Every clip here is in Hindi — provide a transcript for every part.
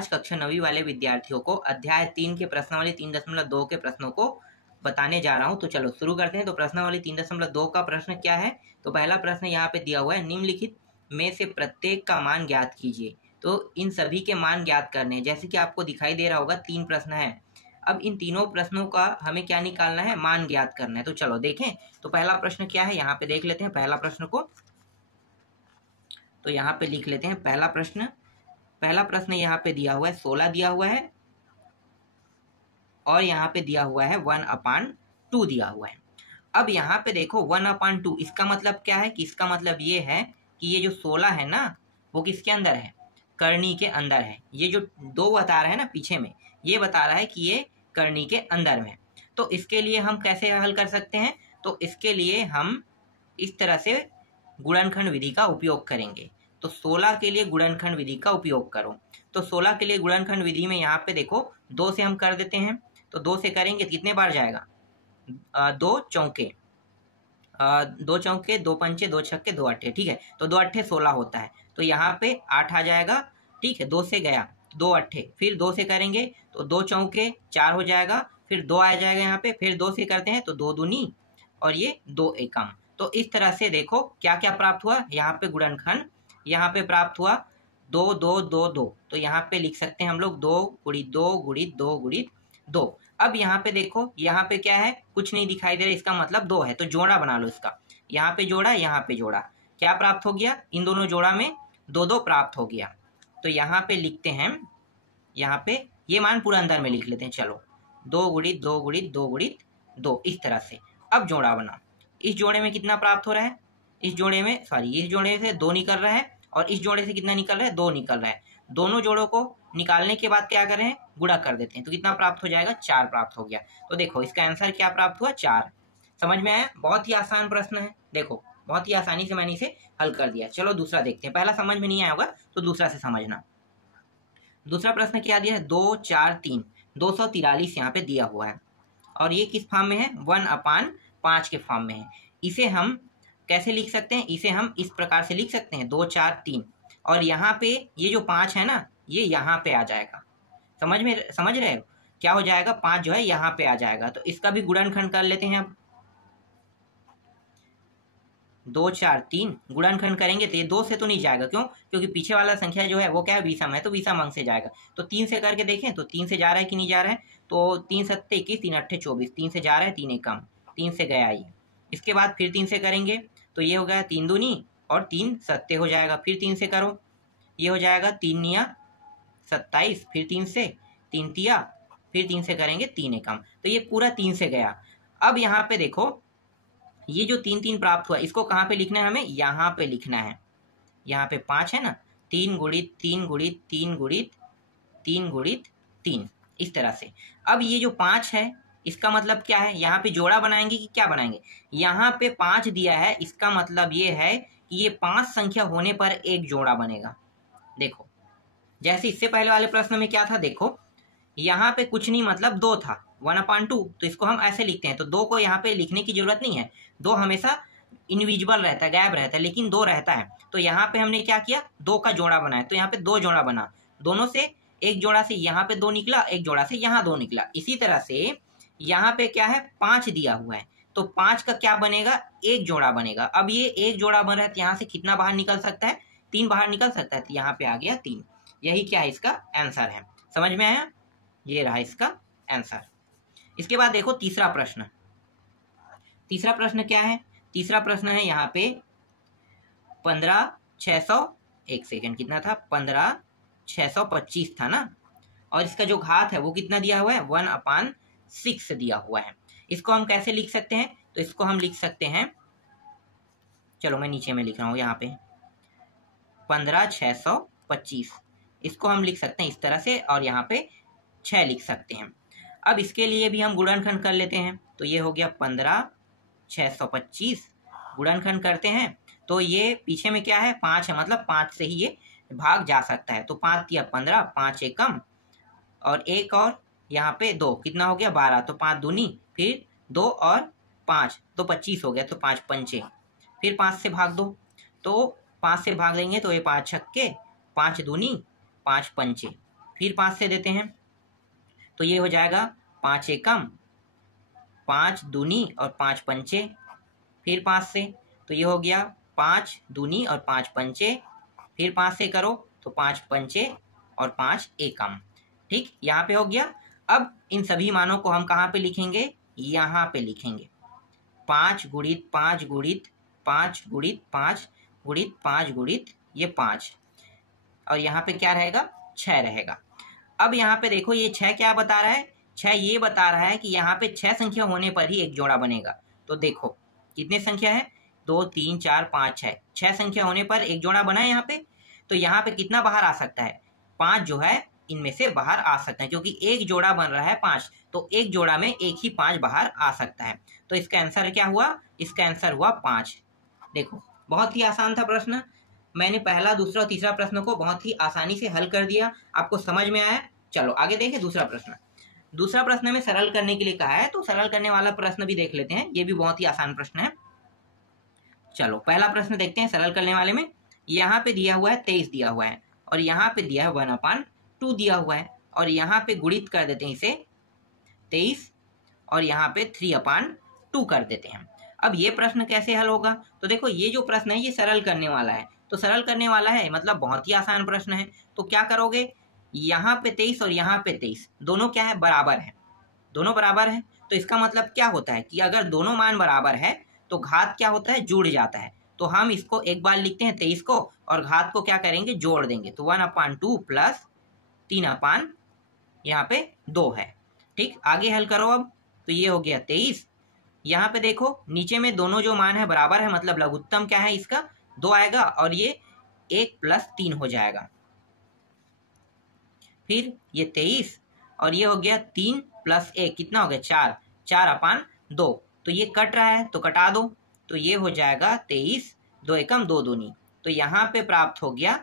आज कक्षा 9वीं वाले विद्यार्थियों को अध्याय 3 के प्रश्नावली 3.2 के प्रश्नों को बताने जा रहा हूं। तो चलो शुरू करते हैं। तो प्रश्नावली 3.2 का प्रश्न क्या है? तो पहला प्रश्न यहाँ पे दिया हुआ है, निम्नलिखित में से प्रत्येक का मान ज्ञात कीजिए। तो इन सभी के मान ज्ञात करने हैं। जैसे कि आपको दिखाई दे रहा होगा 3 प्रश्न है। अब इन तीनों प्रश्नों का हमें क्या निकालना है? मान ज्ञात करना है। तो चलो देखें। तो पहला प्रश्न क्या है, यहाँ पे देख लेते हैं पहला प्रश्न को। तो यहाँ पे लिख लेते हैं पहला प्रश्न यहाँ पे दिया हुआ है 16 दिया हुआ है और यहाँ पे दिया हुआ है 1/2 दिया हुआ है। अब यहाँ पे देखो 1/2, इसका मतलब क्या है कि इसका मतलब ये है कि ये जो 16 है ना वो किसके अंदर है? करनी के अंदर है। ये जो 2 बता रहा है ना पीछे में, ये बता रहा है कि ये करनी के अंदर में। तो इसके लिए हम कैसे हल कर सकते हैं? तो इसके लिए हम इस तरह से गुणनखंड विधि का उपयोग करेंगे। तो 16 के लिए गुणनखंड विधि का उपयोग करो। तो 16 के लिए गुणनखंड विधि में यहाँ पे देखो 2 से हम कर देते हैं। तो 2 से करेंगे तो कितने बार जाएगा? 2 चौके 2 पंचे 2 छक्के 2 अट्ठे, ठीक है। तो 2 अट्ठे 16 होता है। तो यहाँ पे 8 आ जाएगा, ठीक है। 2 से गया 2 अट्ठे, फिर 2 से करेंगे तो 2 चौके 4 हो जाएगा, फिर 2 आ जाएगा यहाँ पे, फिर 2 से करते हैं तो 2 दूनी और ये 2 एकम। तो इस तरह से देखो क्या क्या प्राप्त हुआ यहाँ पे गुणनखंड। यहाँ पे प्राप्त हुआ 2 2 2 2। तो यहाँ पे लिख सकते हैं हम लोग 2 गुणित 2 गुणित 2 गुणित 2। अब यहाँ पे देखो, यहाँ पे क्या है? कुछ नहीं दिखाई दे रहा, इसका मतलब 2 है। तो जोड़ा बना लो इसका। यहाँ पे जोड़ा, यहाँ पे जोड़ा, क्या प्राप्त हो गया? इन दोनों जोड़ा में 2 2 प्राप्त हो गया। तो यहाँ पे लिखते हैं, यहाँ पे ये मान पूरा अंदर में लिख लेते हैं। चलो 2 गुणित 2 गुणित 2 गुणित 2, इस तरह से। अब जोड़ा बनाओ। इस जोड़े में कितना प्राप्त हो रहा है? इस जोड़े में इस जोड़े से 2 निकल रहा है और इस जोड़े से कितना निकल रहा है? 2 निकल रहा है। दोनों जोड़ों को निकालने के बाद क्या कर रहे हैं? गुणा कर देते हैं। तो कितना प्राप्त हो जाएगा? 4 प्राप्त हो गया। तो देखो इसका आंसर क्या प्राप्त हुआ? 4। समझ में आया? बहुत ही आसान प्रश्न है। देखो बहुत ही आसानी से मैंने इसे हल कर दिया। चलो दूसरा देखते हैं। पहला समझ में नहीं आया होगा तो दूसरा से समझना। दूसरा प्रश्न क्या दिया है? 2 4 3, 243 यहाँ पे दिया हुआ है और ये किस फॉर्म में है? 1/5 के फॉर्म में है। इसे हम कैसे लिख सकते हैं? इसे हम इस प्रकार से लिख सकते हैं 2 4 3 और यहाँ पे ये जो 5 है ना, ये यहाँ पे आ जाएगा। समझ रहे हो? क्या हो जाएगा? 5 जो है यहाँ पे आ जाएगा। तो इसका भी गुणनखंड कर लेते हैं। अब 2 4 3 गुणनखंड करेंगे तो ये 2 से तो नहीं जाएगा। क्यों? क्योंकि पीछे वाला संख्या जो है वो क्या है? विषम है, तो विषम अंक से जाएगा। तो 3 से करके देखें तो 3 से जा रहा है कि नहीं जा रहा है? तो 3 7 21, 3 8 24, 3 से जा रहा है, 3 एकम, 3 से गया ये। इसके बाद फिर 3 से करेंगे तो ये हो गया 3 दूनी और 3 सत्ते हो जाएगा। फिर 3 से करो, ये हो जाएगा 3 निया 27, फिर 3 से 3 तिया, फिर 3 से करेंगे 3 एकम। तो ये पूरा 3 से गया। अब यहाँ पे देखो ये जो 3 3 प्राप्त हुआ, इसको कहाँ पे लिखना है हमें? यहाँ पे लिखना है। यहाँ पे 5 है ना, 3 गुणित 3 गुणित 3 गुणित 3 गुणित 3, इस तरह से। अब ये जो 5 है इसका मतलब क्या है? यहाँ पे जोड़ा बनाएंगे कि क्या बनाएंगे? यहाँ पे 5 दिया है, इसका मतलब ये है कि ये 5 संख्या होने पर एक जोड़ा बनेगा। देखो जैसे इससे पहले वाले प्रश्न में क्या था? देखो यहाँ पे कुछ नहीं, मतलब 2 था, 1/2। तो इसको हम ऐसे लिखते हैं। तो 2 को यहाँ पे लिखने की जरूरत नहीं है। 2 हमेशा इनविजिबल रहता है, गायब रहता है, लेकिन 2 रहता है। तो यहाँ पे हमने क्या किया? 2 का जोड़ा बनाया। तो यहाँ पे 2 जोड़ा बना, दोनों से एक जोड़ा से यहाँ पे 2 निकला, एक जोड़ा से यहाँ 2 निकला। इसी तरह से यहाँ पे क्या है? 5 दिया हुआ है, तो 5 का क्या बनेगा? एक जोड़ा बनेगा। अब ये एक जोड़ा बन रहा है तो यहाँ से कितना बाहर निकल सकता है? 3 बाहर निकल सकता है। तो यहाँ पे आ गया 3। यही क्या है? इसका आंसर है। समझ में आया? ये रहा इसका आंसर। इसके बाद देखो तीसरा प्रश्न। तीसरा प्रश्न क्या है? तीसरा प्रश्न है यहाँ पे 15,600, एक सेकेंड, कितना था? 15,625 था ना। और इसका जो घात है वो कितना दिया हुआ है? 1/6 दिया हुआ है। इसको हम कैसे लिख सकते हैं? तो इसको हम लिख सकते हैं, चलो मैं नीचे में लिख रहा हूँ यहाँ पे 15,625। इसको हम लिख सकते हैं इस तरह से और यहाँ पे 6 लिख सकते हैं। अब इसके लिए भी हम गुणनखंड कर लेते हैं। तो ये हो गया 15,625, गुणनखंड करते हैं तो ये पीछे में क्या है? 5 है, मतलब 5 से ही ये भाग जा सकता है। तो 5 तिया 15, 5 एकम और एक और यहाँ पे 2, कितना हो गया? 12। तो 5 दूनी, फिर 2 और 5 तो 25 हो गया। तो 5 पंचे, फिर 5 से भाग दो। तो 5 से भाग देंगे तो ये 5 छक्के, 5 दूनी 5 पंचे, फिर 5 से देते हैं तो ये हो जाएगा 5 एकम 5 दूनी और 5 पंचे, फिर 5 से तो ये हो गया 5 दूनी और 5 पंचे, फिर 5 से करो तो 5 पंचे और 5 एकम। ठीक, यहाँ पे हो गया। अब इन सभी मानों को हम कहाँ पे लिखेंगे, यहाँ पे लिखेंगे। 5 गुणित 5 गुणित 5 गुणित 5 गुणित 5 गुणित ये 5, और यहाँ पे क्या रहेगा, 6 रहेगा। अब यहाँ पे देखो ये 6 क्या बता रहा है, 6 ये बता रहा है कि यहाँ पे 6 संख्या होने पर ही एक जोड़ा बनेगा। तो देखो कितने संख्या है, 2 3 4 5 6, 6 संख्या होने पर एक जोड़ा बना है यहाँ पे। तो यहाँ पे कितना बाहर आ सकता है, 5 जो है इनमें से बाहर आ सकता है, क्योंकि एक जोड़ा बन रहा है 5, तो एक जोड़ा में एक ही 5 बाहर आ सकता है। तो इसका आंसर क्या हुआ, इसका आंसर हुआ 5। देखो बहुत ही आसान था प्रश्न, मैंने पहला दूसरा और तीसरा प्रश्न को बहुत ही आसानी से हल कर दिया, आपको समझ में आया। चलो आगे देखें दूसरा प्रश्न। दूसरा प्रश्न में सरल करने के लिए कहा है, तो सरल करने वाला प्रश्न भी देख लेते हैं, ये भी बहुत ही आसान प्रश्न है। चलो पहला प्रश्न देखते हैं सरल करने वाले में। यहाँ पे दिया हुआ है 23 दिया हुआ है, और यहाँ पे दिया है 1/2 दिया हुआ है, और यहाँ पे गुणित कर देते हैं इसे 23 और यहाँ पे 3/2 कर देते हैं। अब ये प्रश्न कैसे हल होगा, तो देखो ये जो प्रश्न है ये सरल करने वाला है, तो सरल करने वाला है मतलब बहुत ही आसान प्रश्न है। तो क्या करोगे, यहाँ पे 23 और यहाँ पे 23 दोनों क्या है, बराबर है, दोनों बराबर है। तो इसका मतलब क्या होता है कि अगर दोनों मान बराबर है तो घात क्या होता है, जुड़ जाता है। तो हम इसको एक बार लिखते हैं 23 को, और घात को क्या करेंगे, जोड़ देंगे। तो 1/2 प्लस 3 यहाँ पे 2 है। ठीक, आगे हल करो अब। तो ये हो गया 23, यहाँ पे देखो नीचे में दोनों जो मान है बराबर है, मतलब लघुत्तम क्या है इसका 2 आएगा, और ये 1 + 3 हो जाएगा। फिर ये 23 और ये हो गया 3 + 1 कितना हो गया, 4, 4/2। तो ये कट रहा है तो कटा दो, तो ये हो जाएगा 23, 2 एकम 2 दूनी, तो यहाँ पे प्राप्त हो गया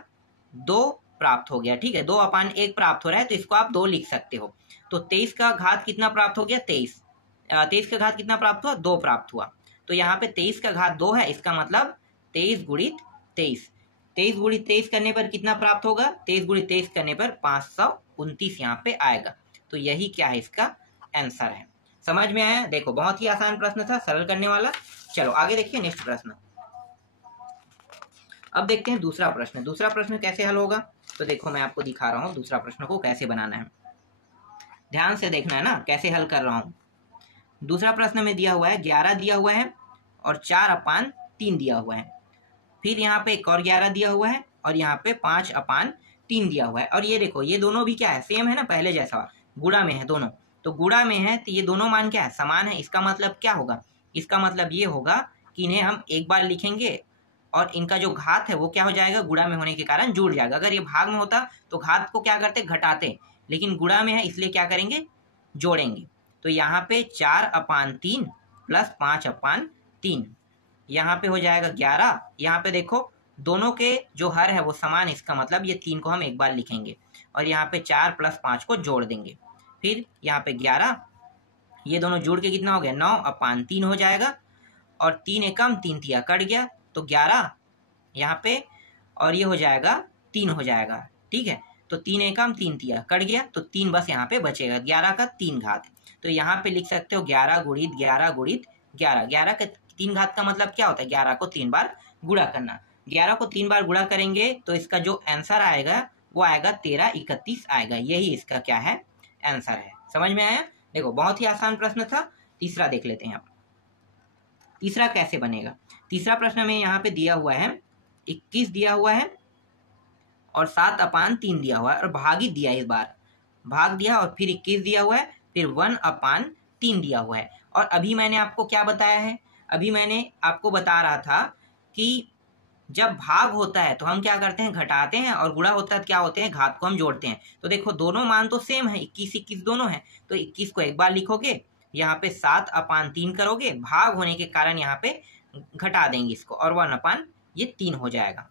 2 प्राप्त हो गया। ठीक है, 2/1 प्राप्त हो रहा है, तो इसको आप 2 लिख सकते हो। तो 23 का घात कितना प्राप्त हो गया, 23 का घात कितना प्राप्त हुआ, 2 प्राप्त हुआ। तो यहाँ पे 23 का घात 2 है, इसका मतलब 23 गुणित 23, 23 गुणित 23 करने पर कितना प्राप्त होगा, 23 गुणित 23 करने पर 529 यहाँ पे आएगा। तो यही क्या है, इसका आंसर है। समझ में आया, देखो बहुत ही आसान प्रश्न था, सरल करने वाला। चलो आगे देखिए नेक्स्ट प्रश्न। अब देखते हैं दूसरा प्रश्न। दूसरा प्रश्न कैसे हल होगा, तो देखो मैं आपको दिखा रहा हूँ दूसरा प्रश्न को कैसे बनाना है, ध्यान से देखना है ना कैसे हल कर रहा हूँ। दूसरा प्रश्न में दिया हुआ है 11 दिया हुआ है और 4/3 दिया हुआ है, फिर यहाँ पे एक और 11 दिया हुआ है और यहाँ पे 5/3 दिया हुआ है। और ये देखो ये दोनों भी क्या है, सेम है ना, पहले जैसा गुणा में है दोनों। तो गुणा में है तो ये दोनों मान क्या है, समान है। इसका मतलब क्या होगा, इसका मतलब ये होगा कि इन्हें हम एक बार लिखेंगे और इनका जो घात है वो क्या हो जाएगा, गुणा में होने के कारण जुड़ जाएगा। अगर ये भाग में होता तो घात को क्या करते, घटाते, लेकिन गुणा में है इसलिए क्या करेंगे, जोड़ेंगे। तो यहाँ पे 4/3 प्लस 5/3 यहाँ पे हो जाएगा 11। यहाँ पे देखो दोनों के जो हर है वो समान, इसका मतलब ये 3 को हम एक बार लिखेंगे और यहाँ पे 4 + 5 को जोड़ देंगे। फिर यहाँ पे 11, ये दोनों जोड़ के कितना हो गया, 9/3 हो जाएगा, और 3 एकम 3 तिया कट गया तो 11 यहाँ पे, और ये हो जाएगा 3 हो जाएगा। ठीक है, तो 3 एकम 3 तिया कट गया तो 3 बस यहाँ पे बचेगा, 11 का 3 घात। तो यहाँ पे लिख सकते हो 11 गुणित 11 गुणित 11। 11 का 3 घात का मतलब क्या होता है, 11 को 3 बार गुणा करना। 11 को 3 बार गुणा करेंगे तो इसका जो आंसर आएगा वो आएगा 1331 आएगा। यही इसका क्या है, आंसर है। समझ में आया, देखो बहुत ही आसान प्रश्न था। तीसरा देख लेते हैं आप, तीसरा कैसे बनेगा। तीसरा प्रश्न में यहाँ पे दिया हुआ है 21 दिया हुआ है और 7/3 दिया हुआ है, और भागित दिया है, इस बार भाग दिया और फिर 21 दिया हुआ है, फिर 1/3 दिया हुआ है। और अभी मैंने आपको क्या बताया है, अभी मैंने आपको बता रहा था कि जब भाग होता है तो हम क्या करते हैं, घटाते हैं, और गुणा होता है क्या होते हैं, घात को हम जोड़ते हैं। तो देखो दोनों मान तो सेम है, 21 दोनों है, तो 21 को एक बार लिखोगे, यहाँ पे 7/3 करोगे, भाग होने के कारण यहाँ पे घटा देंगे इसको, और 1/3 हो जाएगा।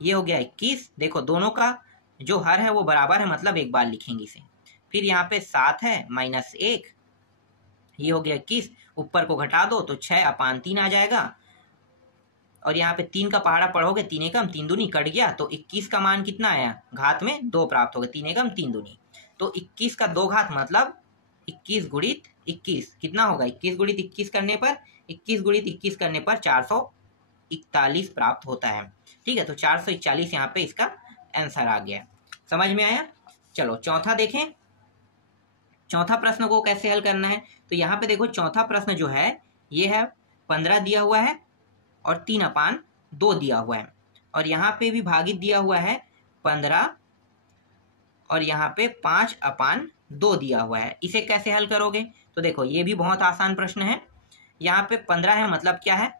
ये हो गया 21। देखो दोनों का जो हर है वो बराबर है, मतलब एक बार लिखेंगे इसे। फिर यहाँ पे 7 है -1, ये हो गया 21, ऊपर को घटा दो तो 6/3 आ जाएगा, और यहाँ पे 3 का पहाड़ा पढ़ोगे, 3 एकम 3 दूनी कट गया, तो 21 का मान कितना आया, घात में 2 प्राप्त हो गया, 3 एकम 3 दूनी, तो 21 का 2 घात मतलब 21 गुणित 21 कितना होगा, 21 गुणित 21 करने पर 21 गुणित 21 करने पर 441 प्राप्त होता है। ठीक है, तो 441 यहाँ पे इसका आंसर आ गया। समझ में आया? चलो चौथा देखें, चौथा प्रश्न को कैसे हल करना है। तो यहाँ पे देखो चौथा प्रश्न जो है ये है 15 दिया हुआ है और 3/2 दिया हुआ है, और यहाँ पे भी भागित दिया हुआ है 15 और यहाँ पे 5/2 दिया हुआ है। इसे कैसे हल करोगे? तो देखो ये भी बहुत आसान प्रश्न है। यहाँ पे 15 है मतलब क्या है,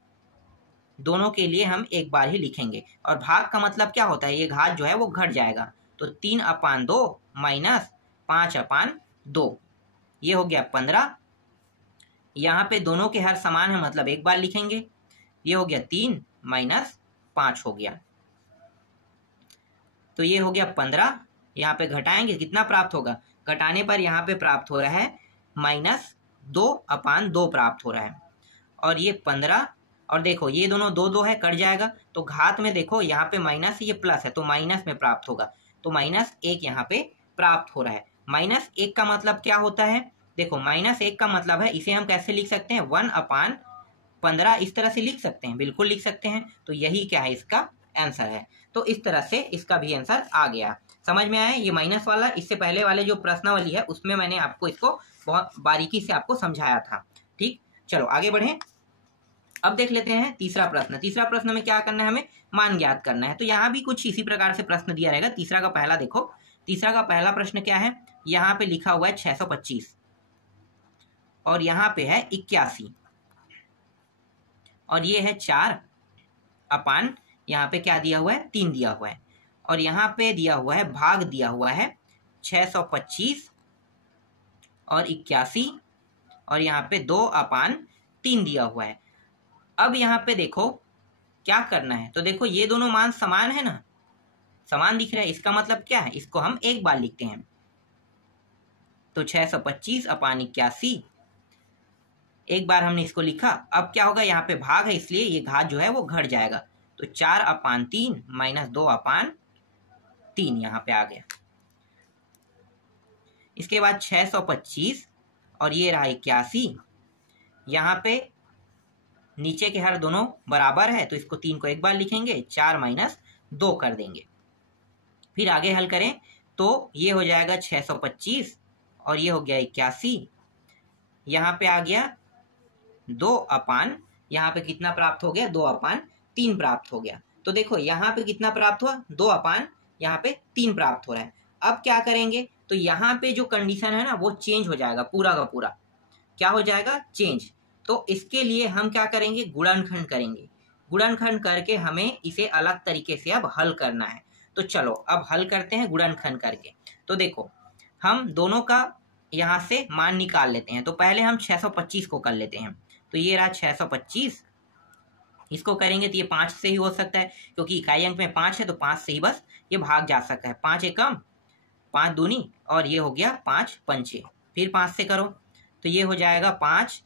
दोनों के लिए हम एक बार ही लिखेंगे, और भाग का मतलब क्या होता है, ये घात जो है वो घट जाएगा, तो 3/2 माइनस 5/2, ये हो गया 15। यहाँ पे दोनों के हर समान है मतलब एक बार लिखेंगे, ये हो गया 3 माइनस 5 हो गया, तो ये हो गया 15। यहाँ पे घटाएंगे कितना प्राप्त होगा, घटाने पर यहाँ पे प्राप्त हो रहा है -2/2 प्राप्त हो रहा है, और ये 15, और देखो ये दोनों 2 है कट जाएगा, तो घात में देखो यहाँ पे माइनस ये प्लस है तो माइनस में प्राप्त होगा, तो -1 यहाँ पे प्राप्त हो रहा है। -1 का मतलब क्या होता है, देखो -1 का मतलब है, इसे हम कैसे लिख सकते हैं, 1/15 इस तरह से लिख सकते हैं, बिल्कुल लिख सकते हैं, तो यही क्या है इसका आंसर है। तो इस तरह से इसका भी आंसर आ गया। समझ में आया? ये माइनस वाला, इससे पहले वाले जो प्रश्नावली है उसमें मैंने आपको इसको बहुत बारीकी से आपको समझाया था। ठीक, चलो आगे बढ़ें। अब देख लेते हैं तीसरा प्रश्न। तीसरा प्रश्न में क्या करना है, हमें मान ज्ञात करना है। तो यहाँ भी कुछ इसी प्रकार से प्रश्न दिया रहेगा। तीसरा का पहला देखो, तीसरा का पहला प्रश्न क्या है, यहाँ पे लिखा हुआ है 625 और यहाँ पे है 81 और ये है 4/, यहाँ पे क्या दिया हुआ है, 3 दिया हुआ है, और यहाँ पे दिया हुआ है भाग दिया हुआ है 625 और 81 और यहाँ पे 2/3 दिया हुआ है। अब यहाँ पे देखो क्या करना है, तो देखो ये दोनों मान समान है ना, समान दिख रहा है, इसका मतलब क्या है, इसको हम एक बार लिखते हैं, तो 625/81 एक बार हमने इसको लिखा। अब क्या होगा, यहाँ पे भाग है इसलिए ये घात जो है वो घट जाएगा, तो 4/3 माइनस 2/3 यहाँ पे आ गया। इसके बाद 625 और ये रहा 81, यहाँ पे नीचे के हर दोनों बराबर है तो इसको 3 को एक बार लिखेंगे, 4 माइनस 2 कर देंगे। फिर आगे हल करें तो ये हो जाएगा 625 और ये हो गया 81, यहाँ पे आ गया 2/, यहाँ पे कितना प्राप्त हो गया, 2/3 प्राप्त हो गया। तो देखो यहाँ पे कितना प्राप्त हुआ, 2/, यहाँ पे 3 प्राप्त हो रहा है। अब क्या करेंगे, तो यहाँ पे जो कंडीशन है ना वो चेंज हो जाएगा, पूरा का पूरा क्या हो जाएगा, चेंज। तो इसके लिए हम क्या करेंगे, गुणनखंड करेंगे। गुणनखंड करके हमें इसे अलग तरीके से अब हल करना है। तो चलो अब हल करते हैं गुणनखंड करके। तो देखो हम दोनों का यहाँ से मान निकाल लेते हैं। तो पहले हम 625 को कर लेते हैं, तो ये रहा 625, इसको करेंगे तो ये 5 से ही हो सकता है क्योंकि इकाई अंक में 5 है, तो 5 से ही बस ये भाग जा सकता है। 5 एकम 5 दूनी और ये हो गया 5 पंचे, फिर 5 से करो तो ये हो जाएगा 5,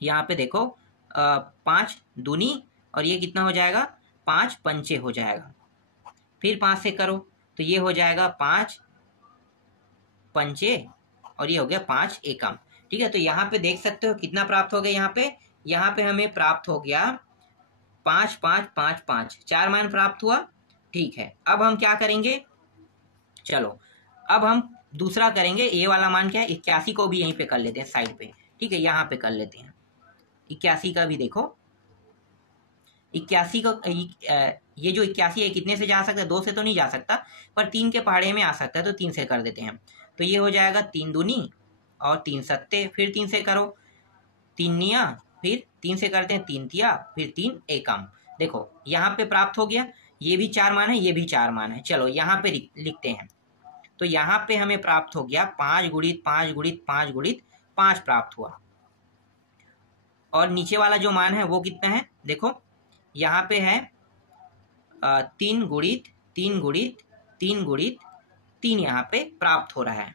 यहाँ पे देखो 5 दूनी और ये कितना हो जाएगा, 5 पंचे हो जाएगा। फिर 5 से करो तो ये हो जाएगा 5 पंचे और ये हो गया 5 एकम। ठीक है, तो यहाँ पे देख सकते हो कितना प्राप्त हो गया, यहाँ पे हमें प्राप्त हो गया 5 5 5 5, 4 मान प्राप्त हुआ। ठीक है, अब हम क्या करेंगे, चलो अब हम दूसरा करेंगे। ये वाला मान क्या है, 81 को भी यहीं पे कर लेते हैं साइड पे। ठीक है, यहाँ पे कर लेते हैं 81 का भी। देखो 81 को ये जो 81 है कितने से जा सकता है, 2 से तो नहीं जा सकता, पर 3 के पहाड़े में आ सकता है, तो 3 से कर देते हैं। तो ये हो जाएगा 3 दूनी और 3 सत्ते, फिर 3 से करो, 3 निया, फिर 3 से करते हैं 3 तिया, फिर 3 एकम। देखो यहाँ पे प्राप्त हो गया, ये भी 4 मान है, ये भी 4 मान है। चलो यहाँ पे लिखते हैं, तो यहाँ पे हमें प्राप्त हो गया 5 गुणित 5 गुणित 5 गुणित 5 प्राप्त हुआ। और नीचे वाला जो मान है वो कितना है, देखो यहाँ पे है 3 गुणित 3 गुणित 3 गुणित 3 यहाँ पे प्राप्त हो रहा है।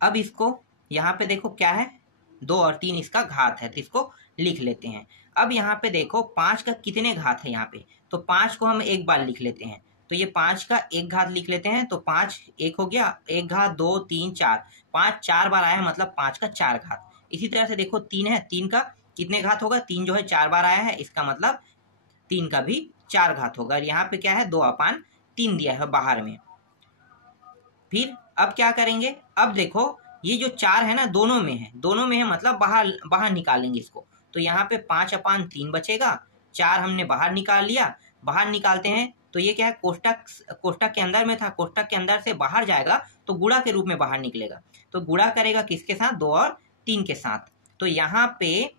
अब इसको यहाँ पे देखो क्या है, 2 और 3 इसका घात है, तो इसको लिख लेते हैं। अब यहाँ पे देखो 5 का कितने घात है यहाँ पे, तो 5 को हम एक बार लिख लेते हैं, तो ये 5 का एक घात लिख लेते हैं, तो 5 एक हो गया, एक घात 2 3 4, 5 4 बार आया है, मतलब 5 का 4 घात। इसी तरह से देखो 3 है, 3 का कितने घात होगा, 3 जो है 4 बार आया है, इसका मतलब 3 का भी 4 घात होगा। और यहाँ पे क्या है 2/3 दिया है बाहर में। फिर अब क्या करेंगे, अब देखो ये जो 4 है ना दोनों में है, दोनों में है मतलब बाहर बाहर निकालेंगे इसको, तो यहाँ पे 5/3 बचेगा, 4 हमने बाहर निकाल लिया। बाहर निकालते हैं तो ये क्या है, कोष्टक के अंदर में था, कोष्टक के अंदर से बाहर जाएगा तो गुणा के रूप में बाहर निकलेगा, तो गुणा करेगा किसके साथ, 2 और 3 के साथ। तो यहाँ पे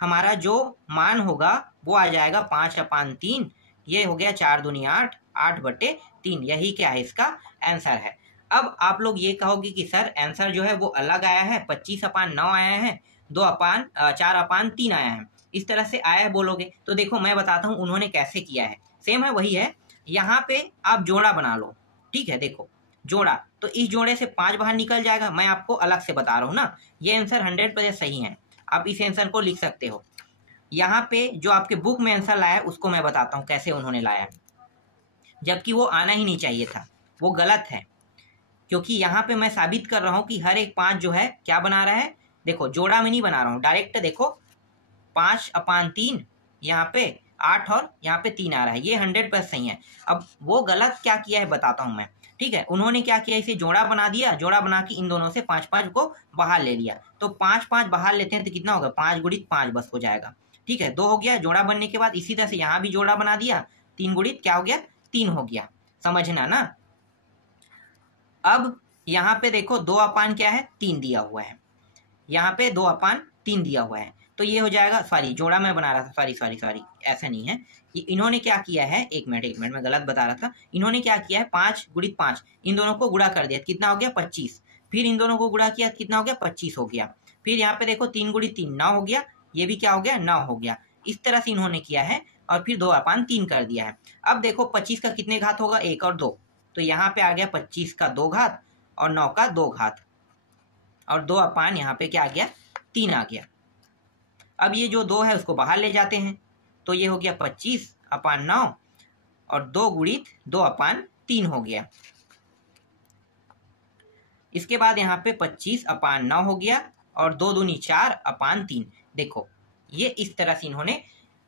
हमारा जो मान होगा वो आ जाएगा 5/3, ये हो गया 4 दूनी 8, 8/3, यही क्या है इसका आंसर है। अब आप लोग ये कहोगे कि सर आंसर जो है वो अलग आया है, 25/9 आया है, 4/3 आया है, इस तरह से आया है बोलोगे। तो देखो मैं बताता हूँ उन्होंने कैसे किया है, सेम है वही है। यहाँ पे आप जोड़ा बना लो, ठीक है, देखो जोड़ा, तो इस जोड़े से 5 बाहर निकल जाएगा, मैं आपको अलग से बता रहा हूँ ना, ये आंसर 100% सही है, आप इस आंसर को लिख सकते हो। यहाँ पे जो आपके बुक में आंसर लाया है उसको मैं बताता हूँ कैसे उन्होंने लाया है, जबकि वो आना ही नहीं चाहिए था, वो गलत है, क्योंकि यहाँ पे मैं साबित कर रहा हूँ कि हर एक 5 जो है क्या बना रहा है, देखो जोड़ा में नहीं बना रहा हूँ, डायरेक्ट देखो 5/3 यहाँ पे 8 और यहाँ पे 3 आ रहा है, ये 100% सही है। अब वो गलत क्या किया है बताता हूँ मैं, ठीक है। उन्होंने क्या किया, इसे जोड़ा बना दिया, जोड़ा बना के इन दोनों से 5/5 को बाहर ले लिया, तो 5/5 बाहर लेते हैं तो कितना होगा, 5 गुणित 5 बस हो जाएगा, ठीक है, 2 हो गया जोड़ा बनने के बाद। इसी तरह से यहाँ भी जोड़ा बना दिया, 3 गुणित क्या हो गया, 3 हो गया, समझना ना। अब यहाँ पे देखो 2/3 क्या है, 3 दिया हुआ है, यहाँ पे 2/3 दिया हुआ है, तो ये हो जाएगा, सॉरी जोड़ा मैं बना रहा था, सॉरी ऐसा नहीं है, ये इन्होंने क्या किया है, एक मिनट मैं गलत बता रहा था। इन्होंने क्या किया है, 5 गुणित 5, इन दोनों को गुणा कर दिया, कितना हो गया 25, फिर इन दोनों को गुणा किया कितना हो गया 25 हो गया, फिर यहाँ पे देखो 3 गुणित 3 9 हो गया, ये भी क्या हो गया 9 हो गया। इस तरह से इन्होंने किया है और फिर 2/3 कर दिया है। अब देखो 25 का कितने घात होगा, 1 और 2, तो यहाँ पे आ गया 25 का 2 घात और 9 का 2 घात, और 2/, यहाँ पे क्या आ गया 3 आ गया। अब ये जो 2 है उसको बाहर ले जाते हैं, तो ये हो गया 25/9 और 2 गुणित 2/3 हो गया। इसके बाद यहाँ पे 25/9 हो गया और 2 दूनी 4/3। देखो ये इस तरह से इन्होंने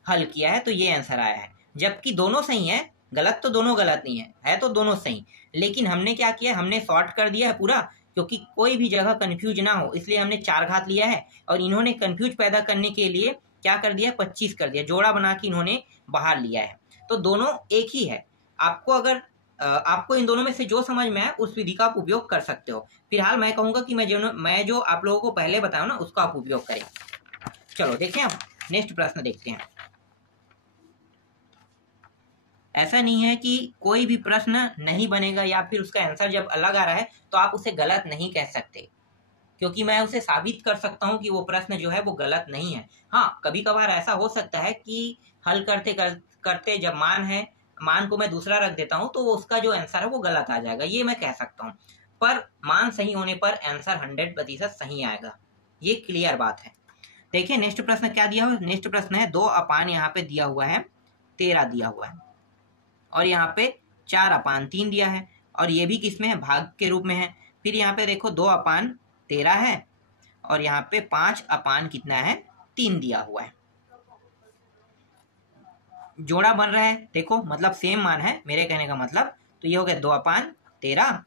हल किया है, तो ये आंसर आया है, जबकि दोनों सही है, गलत तो दोनों गलत नहीं है तो दोनों सही, लेकिन हमने क्या किया, हमने शॉर्ट कर दिया है पूरा, क्योंकि कोई भी जगह कंफ्यूज ना हो, इसलिए हमने 4 घात लिया है, और इन्होंने कंफ्यूज पैदा करने के लिए क्या कर दिया, 25 कर दिया, जोड़ा बना के इन्होंने बाहर लिया है, तो दोनों एक ही है। आपको अगर आपको इन दोनों में से जो समझ में आए उस विधि का आप उपयोग कर सकते हो। फिलहाल मैं कहूँगा कि मैं जो आप लोगों को पहले बताऊँ ना उसका आप उपयोग करें। चलो देखें, अब नेक्स्ट प्रश्न देखते हैं। ऐसा नहीं है कि कोई भी प्रश्न नहीं बनेगा या फिर उसका आंसर जब अलग आ रहा है तो आप उसे गलत नहीं कह सकते, क्योंकि मैं उसे साबित कर सकता हूं कि वो प्रश्न जो है वो गलत नहीं है। हाँ, कभी कभार ऐसा हो सकता है कि हल करते जब मान को मैं दूसरा रख देता हूं तो वो उसका जो आंसर है वो गलत आ जाएगा, ये मैं कह सकता हूँ, पर मान सही होने पर आंसर 100% सही आएगा, ये क्लियर बात है। देखिए नेक्स्ट प्रश्न क्या दिया हुआ है, नेक्स्ट प्रश्न है 2/, यहाँ पे दिया हुआ है 13 दिया हुआ है, और यहाँ पे 4/3 दिया है, और ये भी किस में है, भाग के रूप में है। फिर यहाँ पे देखो 2/13 है, और यहाँ पे 5/, कितना है 3 दिया हुआ है, जोड़ा बन रहा है, देखो मतलब सेम मान है मेरे कहने का मतलब, तो ये हो गया 2/13,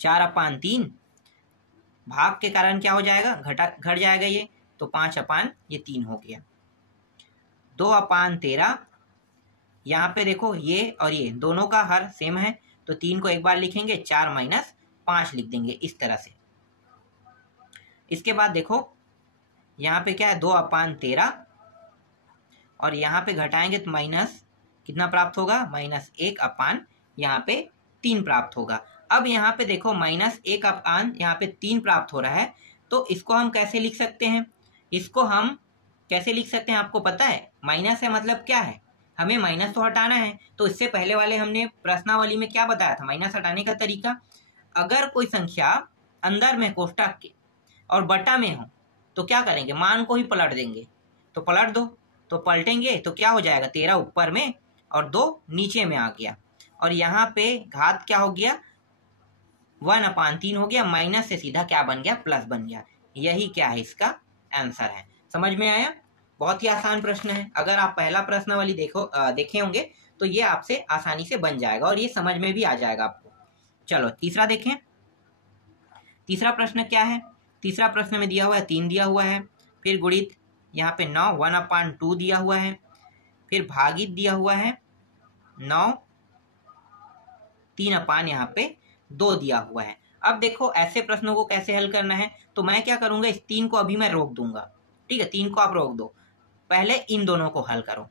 4/3, भाग के कारण क्या हो जाएगा, घट जाएगा ये, तो 5/, ये 3 हो गया, 2/13। यहाँ पे देखो ये और ये दोनों का हर सेम है, तो 3 को एक बार लिखेंगे, 4 - 5 लिख देंगे इस तरह से। इसके बाद देखो यहाँ पे क्या है 2/13, और यहाँ पे घटाएंगे तो माइनस कितना प्राप्त होगा, -1/, यहाँ पे 3 प्राप्त होगा। अब यहाँ पे देखो -1/, यहाँ पे 3 प्राप्त हो रहा है, तो इसको हम कैसे लिख सकते हैं, इसको हम कैसे लिख सकते हैं आपको पता है, माइनस है मतलब क्या है, हमें माइनस तो हटाना है, तो इससे पहले वाले हमने प्रश्नावली में क्या बताया था माइनस हटाने का तरीका। अगर कोई संख्या अंदर में कोष्टक के और बटा में हो तो क्या करेंगे, मान को ही पलट देंगे। तो पलट दो, तो पलटेंगे तो क्या हो जाएगा, 13 ऊपर में और 2 नीचे में आ गया। और यहाँ पे घात क्या हो गया, 1/3 हो गया, माइनस से सीधा क्या बन गया, प्लस बन गया। यही क्या है, इसका आंसर है। समझ में आया? बहुत ही आसान प्रश्न है। अगर आप पहला प्रश्न वाली देखे होंगे तो ये आपसे आसानी से बन जाएगा और ये समझ में भी आ जाएगा आपको। चलो तीसरा देखें। तीसरा प्रश्न क्या है, तीसरा प्रश्न में दिया हुआ है 3 दिया हुआ है, फिर गुणित यहाँ पे 9 1/2 दिया हुआ है, फिर भागित दिया हुआ है 9 3 यहाँ पे 2 दिया हुआ है। अब देखो ऐसे प्रश्नों को कैसे हल करना है, तो मैं क्या करूंगा, इस 3 को अभी मैं रोक दूंगा। ठीक है, 3 को आप रोक दो, पहले इन दोनों को हल करो।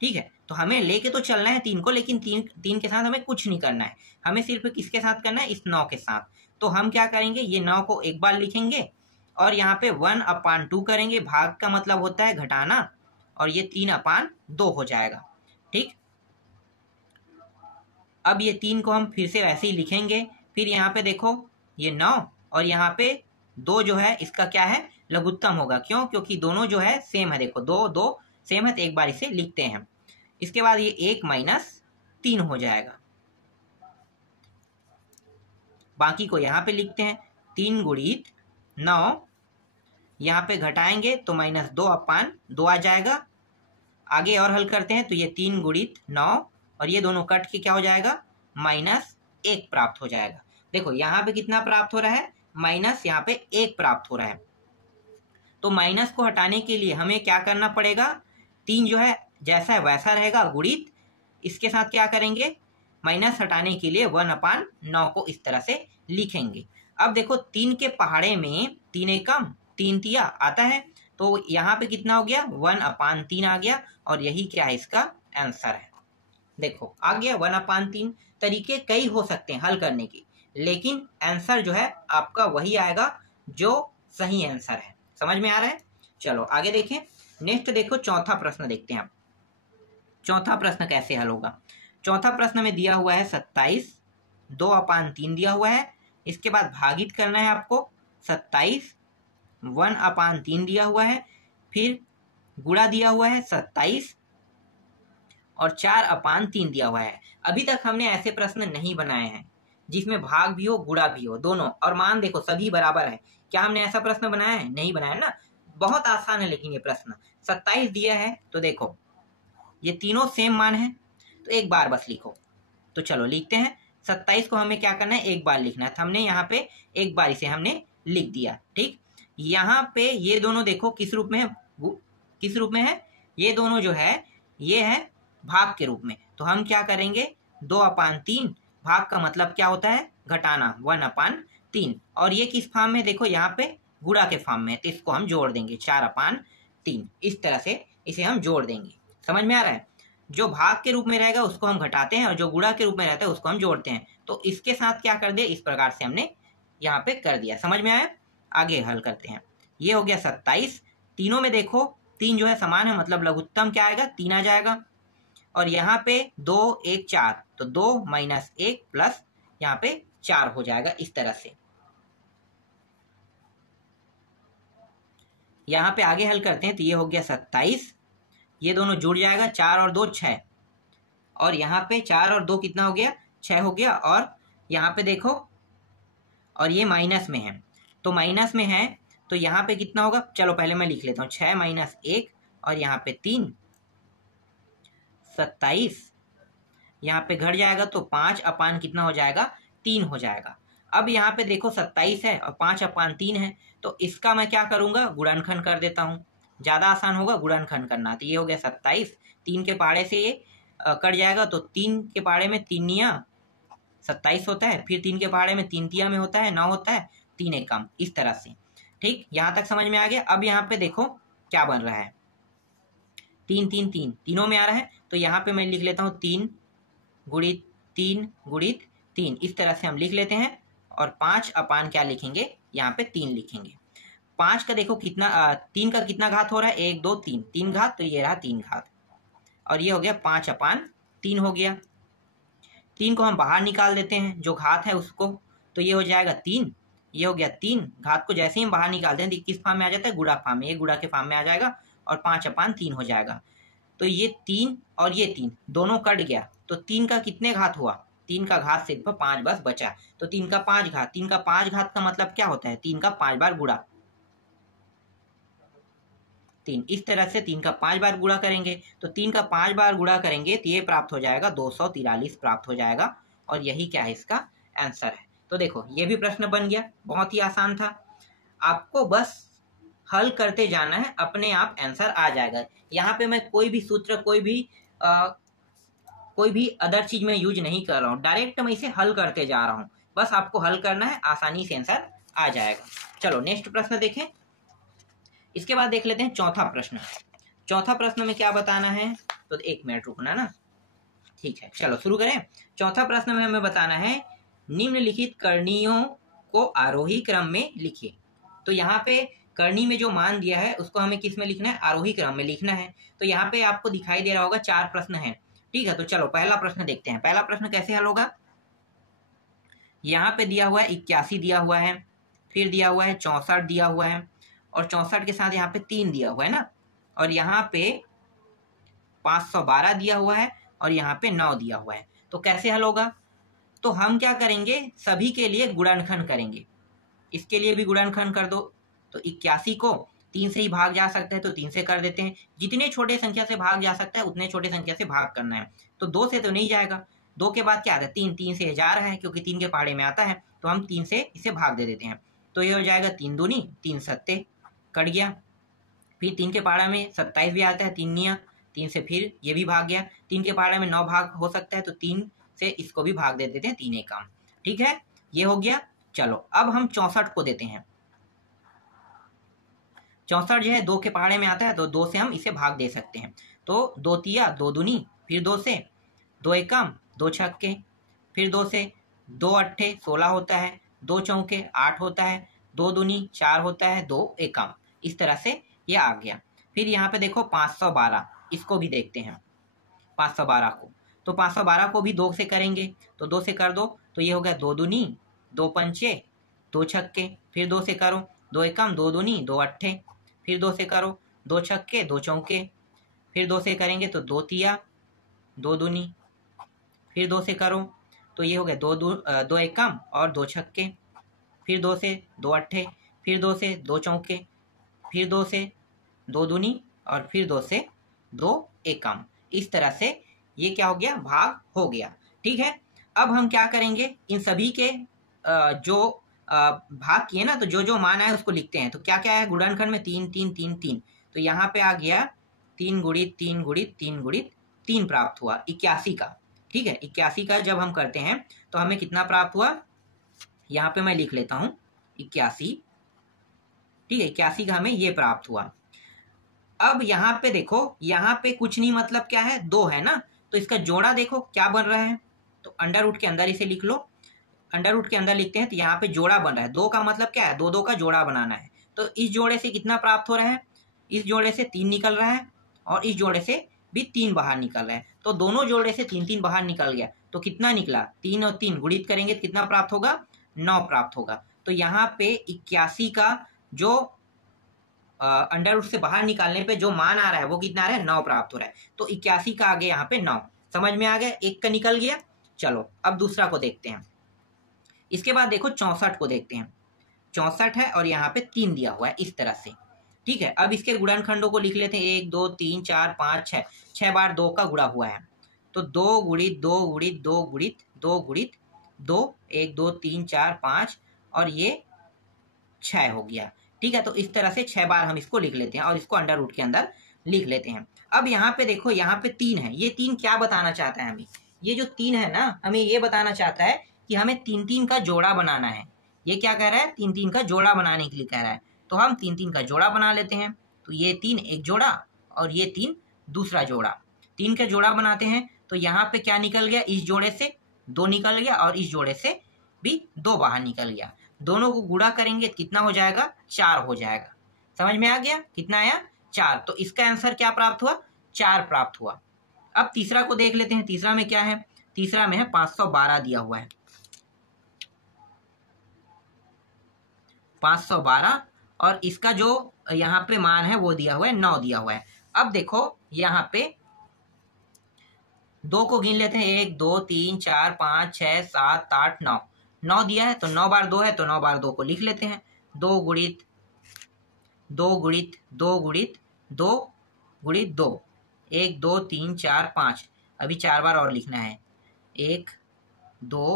ठीक है, तो हमें लेके तो चलना है 3 को, लेकिन 3 के साथ हमें कुछ नहीं करना है, हमें सिर्फ किसके साथ करना है, इस 9 के साथ। तो हम क्या करेंगे, ये 9 को एक बार लिखेंगे और यहाँ पे 1/2 करेंगे, भाग का मतलब होता है घटाना, और ये 3/2 हो जाएगा। ठीक, अब ये 3 को हम फिर से वैसे ही लिखेंगे। फिर यहाँ पे देखो ये 9 और यहाँ पे 2 जो है इसका क्या है, लघुत्तम होगा। क्यों, क्योंकि दोनों जो है सेम है, देखो 2 2 सेम है, तो एक बार इसे लिखते हैं। इसके बाद ये 1 - 3 हो जाएगा, बाकी को यहाँ पे लिखते हैं। 3 गुणित 9, यहाँ पे घटाएंगे तो -2/2 आ जाएगा। आगे और हल करते हैं तो ये 3 गुणित 9 और ये दोनों कट के क्या हो जाएगा, -1 प्राप्त हो जाएगा। देखो यहाँ पे कितना प्राप्त हो रहा है, माइनस यहाँ पे 1 प्राप्त हो रहा है। तो माइनस को हटाने के लिए हमें क्या करना पड़ेगा, 3 जो है जैसा है वैसा रहेगा, गुणित इसके साथ क्या करेंगे, माइनस हटाने के लिए 1/9 को इस तरह से लिखेंगे। अब देखो 3 के पहाड़े में 3 एकम 3 तिया आता है, तो यहाँ पे कितना हो गया, 1/3 आ गया, और यही क्या है, इसका आंसर है। देखो आ गया 1/3। तरीके कई हो सकते हैं हल करने के, लेकिन आंसर जो है आपका वही आएगा जो सही आंसर है। समझ में आ रहा है? चलो आगे देखें। नेक्स्ट देखो, चौथा प्रश्न देखते हैं। चौथा प्रश्न कैसे हल होगा। चौथा प्रश्न में दिया हुआ है 27, 2/3 दिया हुआ है। इसके बाद भागित करना है आपको, 27 1/3 दिया हुआ है, फिर गुणा दिया हुआ है 27 और 4/3 दिया हुआ है। अभी तक हमने ऐसे प्रश्न नहीं बनाए हैं जिसमें भाग भी हो गुणा भी हो दोनों, और मान देखो सभी बराबर है। क्या हमने ऐसा प्रश्न बनाया है? नहीं बनाया ना। बहुत आसान है लेकिन ये प्रश्न। 27 दिया है तो देखो ये तीनों सेम मान है, तो एक बार बस लिखो। तो चलो लिखते हैं। 27 को हमें क्या करना है, एक बार लिखना है, तो हमने यहाँ पे एक बार इसे हमने लिख दिया। ठीक, यहाँ पे ये दोनों देखो किस रूप में है, किस रूप में है, ये दोनों जो है ये है भाग के रूप में। तो हम क्या करेंगे, 2/3, भाग का मतलब क्या होता है, घटाना, 1/3, और ये किस फॉर्म में, देखो यहाँ पे गुणा के फॉर्म में, तो इसको हम जोड़ देंगे 4/3। इस तरह से इसे हम जोड़ देंगे। समझ में आ रहा है? जो भाग के रूप में रहेगा उसको हम घटाते हैं और जो गुणा के रूप में रहता है उसको हम जोड़ते हैं। तो इसके साथ क्या कर दिया, इस प्रकार से हमने यहाँ पे कर दिया। समझ में आया? आगे हल करते हैं। ये हो गया 27। तीनों में देखो 3 जो है समान है, मतलब लघुत्तम क्या आएगा, 3 आ जाएगा। और यहाँ पे 2 1 4, तो 2 - 1 प्लस यहाँ पे 4 हो जाएगा। इस तरह से यहाँ पे आगे हल करते हैं। तो ये हो गया 27, ये दोनों जुड़ जाएगा, 4 और 2 6, और यहाँ पे 4 और 2 कितना हो गया, 6 हो गया। और यहाँ पे देखो, और ये माइनस में है, तो माइनस में है तो यहाँ पे कितना होगा, चलो पहले मैं लिख लेता हूँ, 6 - 1 और यहाँ पे 3, 27, यहाँ पे घट जाएगा तो 5/, कितना हो जाएगा, 3 हो जाएगा। अब यहाँ पे देखो 27 है और 5/3 है, तो इसका मैं क्या करूँगा, गुणनखंड कर देता हूँ। ज़्यादा आसान होगा गुणनखंड करना। तो ये हो गया 27, 3 के पहाड़े से ये कट जाएगा, तो 3 के पहाड़े में 3 27 होता है, फिर 3 के पहाड़े में 3 तिया में होता है 9 होता है, 3 एकम, इस तरह से। ठीक, यहाँ तक समझ में आ गया। अब यहाँ पे देखो क्या बन रहा है, 3 3 3 तीनों में आ रहा है, तो यहाँ पे मैं लिख लेता हूँ 3 गुणित 3 गुणित 3, इस तरह से हम लिख लेते हैं। और 5/, क्या लिखेंगे, यहाँ पे 3 लिखेंगे। 5 का देखो कितना, 3 का कितना घात हो रहा है, 1 2 3, 3 घात, तो ये रहा 3 घात, और ये हो गया 5/3 हो गया। 3 को हम बाहर निकाल देते हैं, जो घात है उसको, तो ये हो जाएगा 3, ये हो गया 3, घात को जैसे ही हम बाहर निकालते हैं तो किस फॉर्म में आ जाता है, गुणा फॉर्म में, ये गुणा के फॉर्म में आ जाएगा और 5/3 हो जाएगा। तो ये 3 और ये 3 दोनों कट गया, तो 3 का कितने घात हुआ, 3 का घात सिर्फ 5 बस बचा। तो 3 का 5 घात, 3 का 5 घात का मतलब क्या होता है, 3 का 5 बार गुणा, 3 इस तरह से 3 का 5 बार गुणा करेंगे, तो 3 का 5 बार गुणा करेंगे तो ये प्राप्त हो जाएगा 243 प्राप्त हो जाएगा, और यही क्या है, इसका आंसर है। तो देखो ये भी प्रश्न बन गया, बहुत ही आसान था, आपको बस हल करते जाना है, अपने आप आंसर आ जाएगा। यहाँ पे मैं कोई भी सूत्र, कोई भी अदर चीज में यूज नहीं कर रहा हूँ, डायरेक्ट मैं इसे हल करते जा रहा हूँ, बस आपको हल करना है, आसानी से आंसर आ जाएगा। चलो नेक्स्ट प्रश्न देखें। इसके बाद देख लेते हैं चौथा प्रश्न। चौथा प्रश्न में क्या बताना है, तो 1 मिनट रुकना ना, ठीक है, चलो शुरू करें। चौथा प्रश्न में हमें बताना है निम्नलिखित करणियों को आरोही क्रम में लिखिए। तो यहाँ पे करनी में जो मान दिया है उसको हमें किस में लिखना है, आरोही क्रम में लिखना है। तो यहाँ पे आपको दिखाई दे रहा होगा 4 प्रश्न हैं, ठीक है। तो चलो पहला प्रश्न देखते हैं। पहला प्रश्न कैसे हल होगा, यहाँ पे दिया हुआ है 81 दिया हुआ है, फिर दिया हुआ है 64 दिया हुआ है, और 64 के साथ यहाँ पे 3 दिया हुआ है ना, और यहाँ पे 512 दिया हुआ है, और यहाँ पे 9 दिया हुआ है। तो कैसे हल होगा, तो हम क्या करेंगे, सभी के लिए गुणनखंड करेंगे। इसके लिए भी गुणनखंड कर दो, तो 81 को 3 से ही भाग जा सकता है तो 3 से कर देते हैं। जितने छोटे संख्या से भाग जा सकता है उतने छोटे संख्या से भाग करना है। तो 2 से तो नहीं जाएगा, 2 के बाद क्या आता है, 3, 3 से जा रहा है क्योंकि 3 के पहाड़े में आता है, तो हम 3 से इसे भाग दे देते हैं। तो ये हो जाएगा 3 दूनी 3 सत्ते, कट गया। फिर 3 के पहाड़ा में 27 भी आता है, 3 निया, 3 से फिर ये भी भाग गया। 3 के पहाड़ा में 9 भाग हो सकता है, तो 3 से इसको भी भाग दे देते हैं, 3 एकम, ठीक है, ये हो गया। चलो अब हम 64 को देते हैं। 64 जो है 2 के पहाड़े में आता है, तो 2 से हम इसे भाग दे सकते हैं। तो 2 तिया 2 दूनी, फिर 2 से 2 एकम 2 छक्के, फिर 2 से 2 अट्ठे 16 होता है, 2 चौके 8 होता है, 2 दूनी 4 होता है, 2 एकम, इस तरह से ये आ गया। फिर यहाँ पे देखो 512, इसको भी देखते हैं 512 को। तो 512 को भी 2 से करेंगे, तो 2 से कर दो, तो ये हो गया 2 दूनी 2 पंचे 2 छक्के, फिर 2 से करो, 2 एकम 2 दूनी 2 अट्ठे, फिर 2 से करो, 2 छक्के 2 चौके, फिर 2 से करेंगे तो 2 तिया 2 दूनी, फिर 2 से करो तो ये हो गया 2 एकम और 2 छक्के, फिर 2 से 2 अट्ठे, फिर 2 से 2 चौके, फिर 2 से 2 दूनी, और फिर 2 से 2 एकम, इस तरह से ये क्या हो गया, भाग हो गया, ठीक है। अब हम क्या करेंगे, इन सभी के जो भाग किए ना, तो जो जो मान आए उसको लिखते हैं। तो क्या क्या है, गुणनखंड में 3 3 3 3, तो यहाँ पे आ गया 3 गुणित 3 गुणित 3 गुणित 3 प्राप्त हुआ 81 का, ठीक है। 81 का जब हम करते हैं तो हमें कितना प्राप्त हुआ, यहाँ पे मैं लिख लेता हूँ 81, ठीक है, 81 का हमें ये प्राप्त हुआ। अब यहाँ पे देखो, यहाँ पे कुछ नहीं मतलब क्या है, 2 है ना, तो इसका जोड़ा देखो क्या बन रहा है, तो अंडर रूट के अंदर इसे लिख लो। अंडर रूट के अंदर लिखते हैं तो यहाँ पे जोड़ा बन रहा है, 2 का मतलब क्या है, 2 2 का जोड़ा बनाना है। तो इस जोड़े से कितना प्राप्त हो रहा है, इस जोड़े से 3 निकल रहा है, और इस जोड़े से भी 3 बाहर निकल रहा है। तो दोनों जोड़े से 3 3 बाहर निकल गया, तो कितना निकला, 3 और 3 गुणित करेंगे तो कितना प्राप्त होगा, 9 प्राप्त होगा। तो यहाँ पे 81 का जो अंडर रूट से बाहर निकालने पे जो मान आ रहा है वो कितना आ रहा है, 9 प्राप्त हो रहा है। तो 81 का आगे यहाँ पे 9, समझ में आ गया, एक का निकल गया। चलो अब दूसरा को देखते हैं। इसके बाद देखो 64 को देखते हैं। 64 है और यहाँ पे 3 दिया हुआ है इस तरह से, ठीक है। अब इसके गुणनखंडों को लिख लेते हैं, 1 2 3 4 5 6, 6 बार 2 का गुणा हुआ है, तो 2 गुणित 2 गुणित 2 गुणित 2 गुणित 2, 1 2 3 4 5, और ये 6 हो गया, ठीक है। तो इस तरह से 6 बार हम इसको लिख लेते हैं और इसको अंडर रूट के अंदर लिख लेते हैं। अब यहाँ पे देखो, यहाँ पे 3 है, ये 3 क्या बताना चाहता है हमें, ये जो 3 है ना, हमें ये बताना चाहता है कि हमें 3 3 का जोड़ा बनाना है। ये क्या कह रहा है, 3 3 का जोड़ा बनाने के लिए कह रहा है, तो हम 3 3 का जोड़ा बना लेते हैं। तो ये 3 एक जोड़ा और ये 3 दूसरा जोड़ा, 3 का जोड़ा बनाते हैं। तो यहाँ पे क्या निकल गया, इस जोड़े से 2 निकल गया और इस जोड़े से भी 2 बाहर निकल गया। दोनों को गुणा करेंगे तो कितना हो जाएगा, 4 हो जाएगा। समझ में आ गया, कितना आया, 4। तो इसका आंसर क्या प्राप्त हुआ, 4 प्राप्त हुआ। अब तीसरा को देख लेते हैं। तीसरा में क्या है, तीसरा में है 512 दिया हुआ है। 512 और इसका जो यहाँ पे मान है वो दिया हुआ है 9 दिया हुआ है। अब देखो यहाँ पे 2 को गिन लेते हैं, 1 2 3 4 5 6 7 8 9, 9 दिया है तो 9 बार 2 है तो 9 बार 2 को लिख लेते हैं। 2 गुणित 2 गुणित 2 गुणित 2 गुणित 2, 1 2 3 4 5, अभी 4 बार और लिखना है, 1 2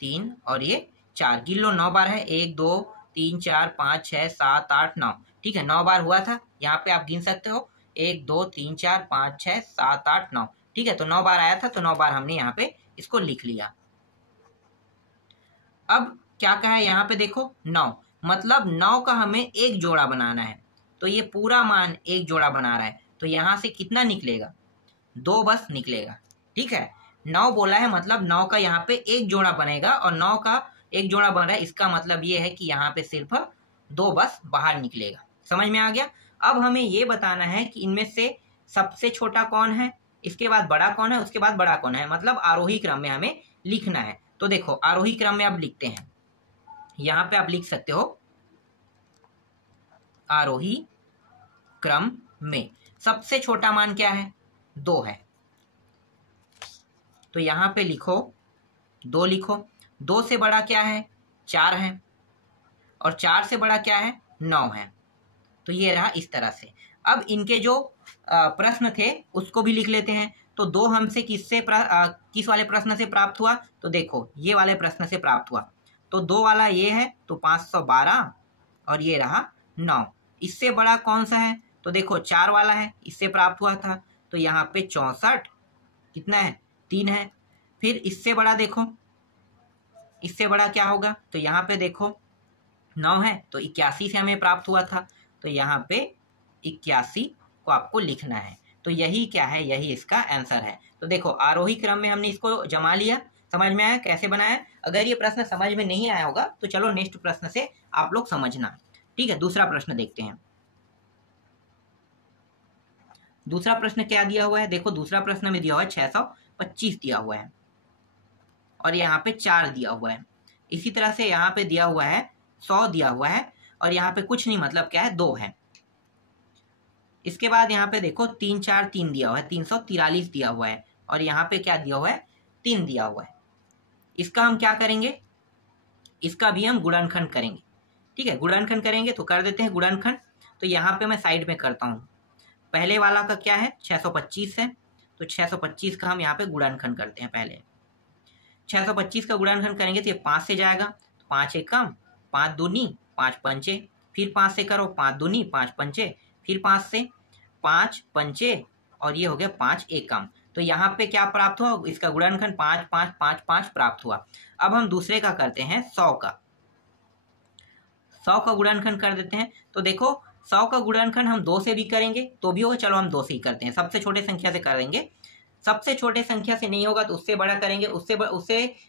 3 और ये 4, गिन लो 9 बार है, 1 2 3 4 5 6 7 8 9, ठीक है 9 बार हुआ था। यहाँ पे आप गिन सकते हो 1 2 3 4 5 6 7 8 9, ठीक है तो 9 बार आया था तो 9 बार हमने यहाँ पे इसको लिख लिया। अब क्या कहा है यहाँ पे देखो 9, मतलब 9 का हमें एक जोड़ा बनाना है, तो ये पूरा मान एक जोड़ा बना रहा है, तो यहाँ से कितना निकलेगा, 2 बस निकलेगा, ठीक है 9 बोला है मतलब 9 का यहाँ पे एक जोड़ा बनेगा और 9 का एक जोड़ा बन रहा है, इसका मतलब ये है कि यहाँ पे सिर्फ 2 बस बाहर निकलेगा। समझ में आ गया। अब हमें ये बताना है कि इनमें से सबसे छोटा कौन है, इसके बाद बड़ा कौन है, उसके बाद बड़ा कौन है, मतलब आरोही क्रम में हमें लिखना है। तो देखो आरोही क्रम में आप लिखते हैं, यहाँ पे आप लिख सकते हो आरोही क्रम में सबसे छोटा मान क्या है, 2 है, तो यहाँ पे लिखो 2 लिखो। 2 से बड़ा क्या है, 4 है, और 4 से बड़ा क्या है, 9 है, तो ये रहा इस तरह से। अब इनके जो प्रश्न थे उसको भी लिख लेते हैं। तो 2 हमसे किस वाले प्रश्न से प्राप्त हुआ, तो देखो ये वाले प्रश्न से प्राप्त हुआ, तो 2 वाला ये है तो 512 और ये रहा 9। इससे बड़ा कौन सा है, तो देखो 4 वाला है, इससे प्राप्त हुआ था, तो यहाँ पे 64 कितना है, 3 है। फिर इससे बड़ा देखो, इससे बड़ा क्या होगा, तो यहाँ पे देखो 9 है तो 81 से हमें प्राप्त हुआ था, तो यहाँ पे 81 को आपको लिखना है। तो यही क्या है, यही इसका आंसर है। तो देखो आरोही क्रम में हमने इसको जमा लिया। समझ में आया कैसे बनाया। अगर ये प्रश्न समझ में नहीं आया होगा तो चलो नेक्स्ट प्रश्न से आप लोग समझना, ठीक है। दूसरा प्रश्न देखते हैं। दूसरा प्रश्न क्या दिया हुआ है, देखो दूसरा प्रश्न में दिया हुआ है 625 दिया हुआ है और यहाँ पे 4 दिया हुआ है। इसी तरह से यहाँ पे दिया हुआ है 100 दिया हुआ है और यहाँ पे कुछ नहीं, मतलब क्या है, 2 है। इसके बाद यहाँ पे देखो 3 4 3 दिया हुआ है, 343 दिया हुआ है और यहाँ पे क्या दिया हुआ है, 3 दिया हुआ है। इसका हम क्या करेंगे, इसका भी हम गुणनखंड करेंगे, ठीक है। गुणनखंड करेंगे तो कर देते हैं गुणनखंड। तो यहाँ पे मैं साइड में करता हूँ। पहले वाला का क्या है, 625 है, तो 625 का हम यहाँ पे गुणनखंड करते हैं। पहले 625 का गुणनखंड करेंगे तो ये 5 से जाएगा, 5 एक कम, 5 दूनी 5 पंचे, फिर 5 से करो, 5 दूनी 5 पंचे, फिर 5 से 5 पंचे और ये हो गया 5 एक कम। तो यहाँ पे क्या प्राप्त हुआ, इसका गुणनखंड 5 5 5 5 प्राप्त हुआ। अब हम दूसरे का करते हैं 100 का। 100 का गुणनखंड कर देते हैं। तो देखो 100 का गुणनखंड हम 2 से भी करेंगे तो भी होगा, चलो हम 2 से ही करते हैं। सबसे छोटे संख्या से करेंगे, सबसे छोटे संख्या से नहीं होगा तो उससे बड़ा करेंगे, उससे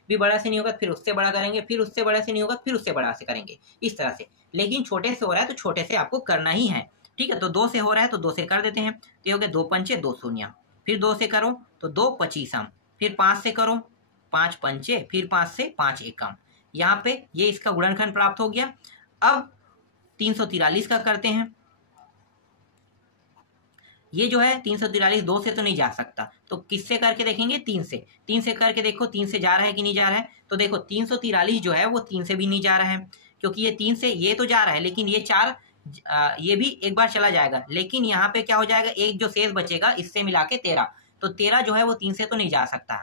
भी बड़ा से नहीं होगा फिर उससे बड़ा करेंगे, फिर उससे बड़ा से नहीं होगा फिर उससे बड़ा से करेंगे, इस तरह से। लेकिन छोटे से हो रहा है तो छोटे से आपको करना ही है, ठीक है। तो 2 से हो रहा है तो 2 से कर देते हैं। तो ये हो गया 2 पंचे 2 शून्य, फिर 2 से करो तो 2 25, फिर 5 से करो 5 पंचे, फिर 5 से 5 एकम। यहाँ पे ये इसका गुणनखंड प्राप्त हो गया। अब 343 का करते हैं। ये जो है 343 2 से तो नहीं जा सकता, तो किससे करके देखेंगे, 3 से। 3 से करके देखो 3 से जा रहा है कि नहीं जा रहा है। तो देखो 343 जो है वो 3 से भी नहीं जा रहा है, क्योंकि ये 3 से ये तो जा रहा है लेकिन ये 4 ये भी एक बार चला जाएगा, लेकिन यहाँ पे क्या हो जाएगा, एक जो शेष बचेगा इससे मिला के 13। तो 13 जो है वो 3 से तो नहीं जा सकता,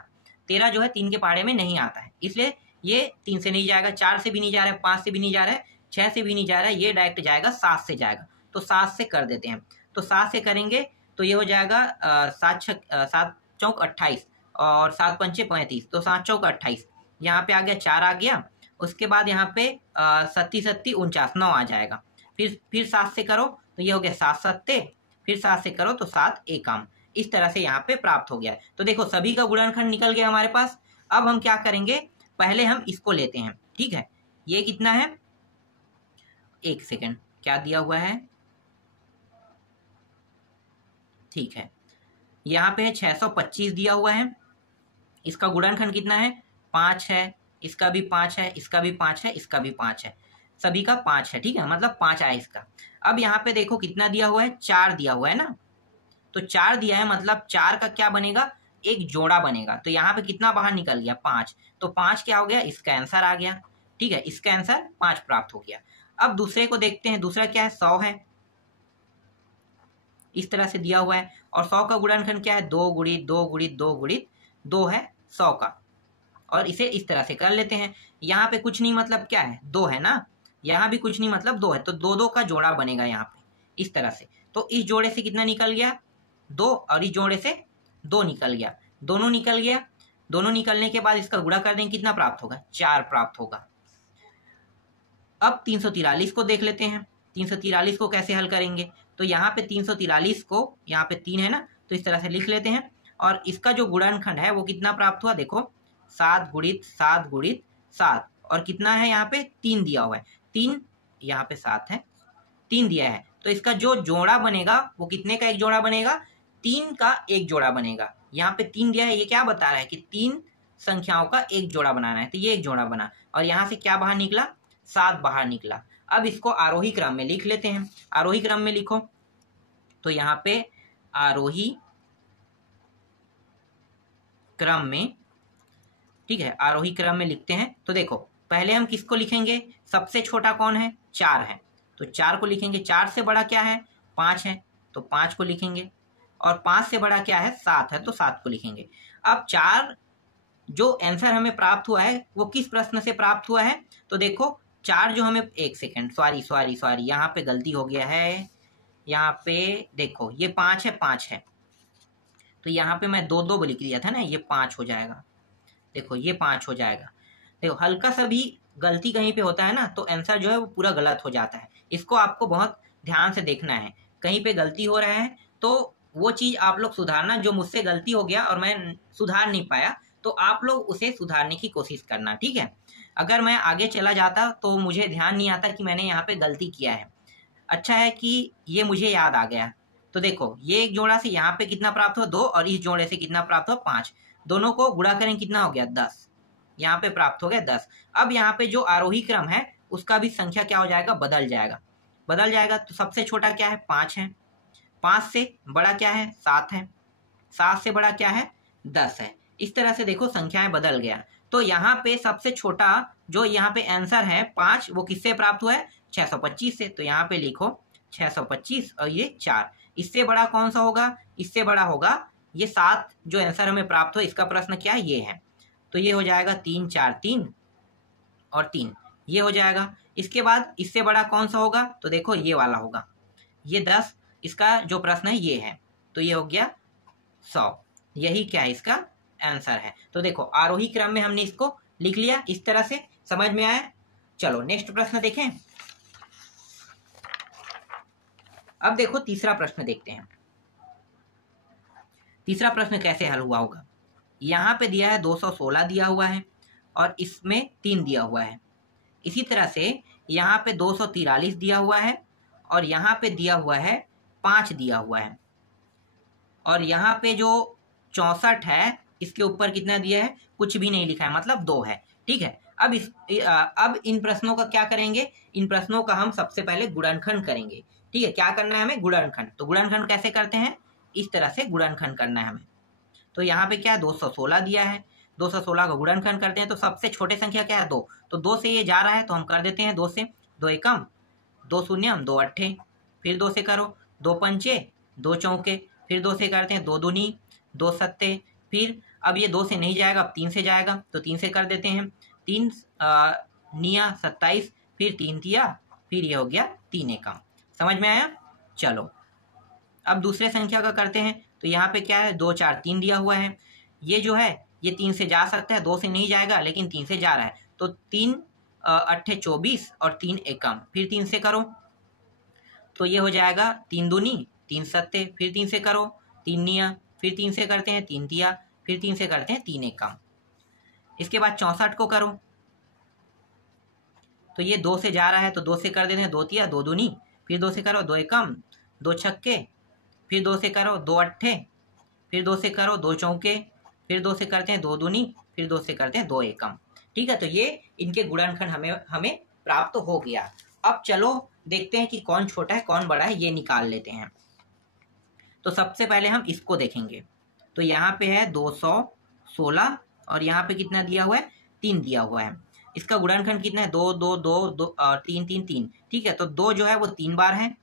13 जो है 3 के पहाड़े में नहीं आता है, इसलिए ये 3 से नहीं जाएगा, 4 से भी नहीं जा रहा है, 5 से भी नहीं जा रहा है, 6 से भी नहीं जा रहा है, ये डायरेक्ट जाएगा 7 से जाएगा। तो 7 से कर देते हैं। तो 7 से करेंगे तो ये हो जाएगा 7 चौक 28 और 7 पंचे 35, तो 7 चौक 28। यहाँ पे आ गया 4 आ गया। उसके बाद यहाँ पे 37 37 49 9 आ जाएगा। फिर 7 से करो तो ये हो गया 7 7, फिर 7 से करो तो 7 एकम। इस तरह से यहाँ पे प्राप्त हो गया। तो देखो सभी का गुणनखंड निकल गया हमारे पास। अब हम क्या करेंगे, पहले हम इसको लेते हैं, ठीक है। ये कितना है, 1 सेकेंड, क्या दिया हुआ है, ठीक है, यहाँ पे है 625 दिया हुआ है। इसका गुणनखंड कितना है, 5 है, इसका भी 5 है, इसका भी 5 है, इसका भी 5 है। सभी का 5 है, ठीक है, मतलब 5 आया इसका। अब यहाँ पे देखो कितना दिया हुआ है, 4 दिया हुआ है ना, तो 4 दिया है मतलब 4 का क्या बनेगा, एक जोड़ा बनेगा। तो यहाँ पे कितना बाहर निकल गया, 5, तो 5 क्या हो गया, इसका आंसर आ गया, ठीक है, इसका आंसर 5 प्राप्त हो गया। अब दूसरे को देखते हैं, दूसरा क्या है, 100 है, इस तरह से दिया हुआ है, और 100 का गुणनखंड क्या है, 2 गुणित 2 गुणित 2 गुणित 2 है 100 का, और इसे इस तरह से कर लेते हैं। यहाँ पे कुछ नहीं मतलब क्या है, 2 है ना, यहाँ भी कुछ नहीं मतलब 2 है, तो 2 2 का जोड़ा बनेगा यहाँ पे इस तरह से। तो इस जोड़े से कितना निकल गया, 2, और इस जोड़े से 2 निकल गया, दोनों निकल गया। दोनों निकलने के बाद इसका गुणा कर देंगे, कितना प्राप्त होगा, 4 प्राप्त होगा। अब 343 को देख लेते हैं, 343 को कैसे हल करेंगे। तो यहाँ पे 343 को, यहाँ पे 3 है ना, तो इस तरह से लिख लेते हैं, और इसका जो गुणनखंड है वो कितना प्राप्त हुआ, देखो 7 गुणित 7 गुणित 7, और कितना है यहाँ पे 3 दिया हुआ है, 3 यहाँ पे 7 है, 3 दिया है, तो इसका जो जोड़ा बनेगा वो कितने का एक जोड़ा बनेगा, 3 का एक जोड़ा बनेगा। यहाँ पे 3 दिया है, ये क्या बता रहा है कि 3 संख्याओं का एक जोड़ा बनाना है, तो ये एक जोड़ा बना, और यहाँ से क्या बाहर निकला, 7 बाहर निकला। अब इसको आरोही क्रम में लिख लेते हैं, आरोही क्रम में लिखो, तो यहाँ पे आरोही क्रम में, ठीक है, आरोही क्रम में लिखते हैं। तो देखो पहले हम किसको लिखेंगे, सबसे छोटा कौन है, 4 है, तो 4 को लिखेंगे। 4 से बड़ा क्या है, 5 है, तो 5 को लिखेंगे, और 5 से बड़ा क्या है, 7 है, तो 7 को लिखेंगे। अब 4 जो आंसर हमें प्राप्त हुआ है वो किस प्रश्न से प्राप्त हुआ है, तो देखो 4 जो हमें, एक सेकेंड, सॉरी यहाँ पे गलती हो गया है, यहाँ पे देखो ये 5 है, 5 है, तो यहाँ पे मैं 2 2 लिख दिया था ना, ये 5 हो जाएगा, देखो ये 5 हो जाएगा। देखो हल्का सा भी गलती कहीं पे होता है ना, तो आंसर जो है वो पूरा गलत हो जाता है। इसको आपको बहुत ध्यान से देखना है, कहीं पे गलती हो रहा है तो वो चीज़ आप लोग सुधारना, जो मुझसे गलती हो गया और मैं सुधार नहीं पाया, तो आप लोग उसे सुधारने की कोशिश करना, ठीक है। अगर मैं आगे चला जाता तो मुझे ध्यान नहीं आता कि मैंने यहाँ पे गलती किया है। अच्छा है कि ये मुझे याद आ गया। तो देखो ये एक जोड़ा से यहाँ पे कितना प्राप्त हुआ, 2, और इस जोड़े से कितना प्राप्त हुआ, 5, दोनों को गुणा करें कितना हो गया, 10, यहाँ पे प्राप्त हो गया 10। अब यहाँ पे जो आरोही क्रम है उसका भी संख्या क्या हो जाएगा, बदल जाएगा। तो सबसे छोटा क्या है, 5 है, 5 से बड़ा क्या है, 7 है, 7 से बड़ा क्या है, 10 है। इस तरह से देखो संख्याएं बदल गया। तो यहाँ पे सबसे छोटा जो यहाँ पे आंसर है 5, वो किससे प्राप्त हुआ है, 625 से। तो यहाँ पे लिखो 625, और ये 4, इससे बड़ा कौन सा होगा, इससे बड़ा होगा ये 7 जो आंसर हमें प्राप्त हुआ, इसका प्रश्न क्या है, ये है। तो ये हो जाएगा 3 4 3 और 3, ये हो जाएगा। इसके बाद इससे बड़ा कौन सा होगा, तो देखो ये वाला होगा, ये 10, इसका जो प्रश्न है ये है, तो ये हो गया 100, यही क्या है, इसका आंसर है। तो देखो आरोही क्रम में हमने इसको लिख लिया, इस तरह से समझ में आया। चलो नेक्स्ट प्रश्न देखें। अब देखो तीसरा प्रश्न देखते हैं, तीसरा प्रश्न कैसे हल हुआ होगा। यहाँ पे दिया है 216 दिया हुआ है, और इसमें 3 दिया हुआ है। इसी तरह से यहाँ पे 243 दिया हुआ है, और यहाँ पे दिया हुआ है 5 दिया हुआ है, और यहाँ पे जो 64 है इसके ऊपर कितना दिया है, कुछ भी नहीं लिखा है, मतलब 2 है, ठीक है। अब इन प्रश्नों का क्या करेंगे, इन प्रश्नों का हम सबसे पहले गुणनखंड करेंगे, ठीक है। क्या करना है हमें, गुणनखंड। तो गुणनखंड कैसे करते हैं, इस तरह से गुणनखंड करना है हमें। तो यहाँ पे क्या है, 216 दिया है, 216 का गुणनखंड करते हैं, तो सबसे छोटे संख्या क्या है, 2, तो 2 से ये जा रहा है, तो हम कर देते हैं 2 से, 2 एकम 2 शून्यम 2 अट्ठे, फिर 2 से करो, 2 पंचे 2 चौके, फिर 2 से करते हैं 2 दूनी 2 सत्ते, फिर अब ये 2 से नहीं जाएगा, अब 3 से जाएगा, तो 3 से कर देते हैं, 3 निया 27, फिर 3 तिया, फिर ये हो गया 3 एकम। समझ में आया। चलो अब दूसरे संख्या का करते हैं। तो यहाँ पे क्या है, 2 4 3 दिया हुआ है, ये जो है ये 3 से जा सकता है, 2 से नहीं जाएगा, लेकिन 3 से जा रहा है, तो 3 अट्ठे 24 और 3 एकम, फिर 3 से करो, तो ये हो जाएगा 3 दूनी 3 सत्ते, फिर 3 से करो, 3 निया, फिर 3 से करते हैं 3 तिया, फिर 3 से करते हैं 3 एकम। इसके बाद 64 को करो, तो ये 2 से जा रहा है, तो 2 से कर देते हैं 2 तिया 2 दूनी, फिर 2 से करो 2 एकम 2 छक्के, फिर 2 से करो 2 अट्ठे, फिर 2 से करो 2 चौके, फिर 2 से करते हैं 2 दूनी, फिर 2 से करते हैं 2 एकम, ठीक है। तो ये इनके गुणनखंड हमें प्राप्त हो गया। अब चलो देखते हैं कि कौन छोटा है कौन बड़ा है, ये निकाल लेते हैं। तो सबसे पहले हम इसको देखेंगे। तो यहाँ पे है 216 और यहाँ पे कितना दिया हुआ है, 3 दिया हुआ है। इसका गुणनखंड कितना है, 2 2 2 2 और 3 3 3। ठीक है, तो 2 जो है वो 3 बार है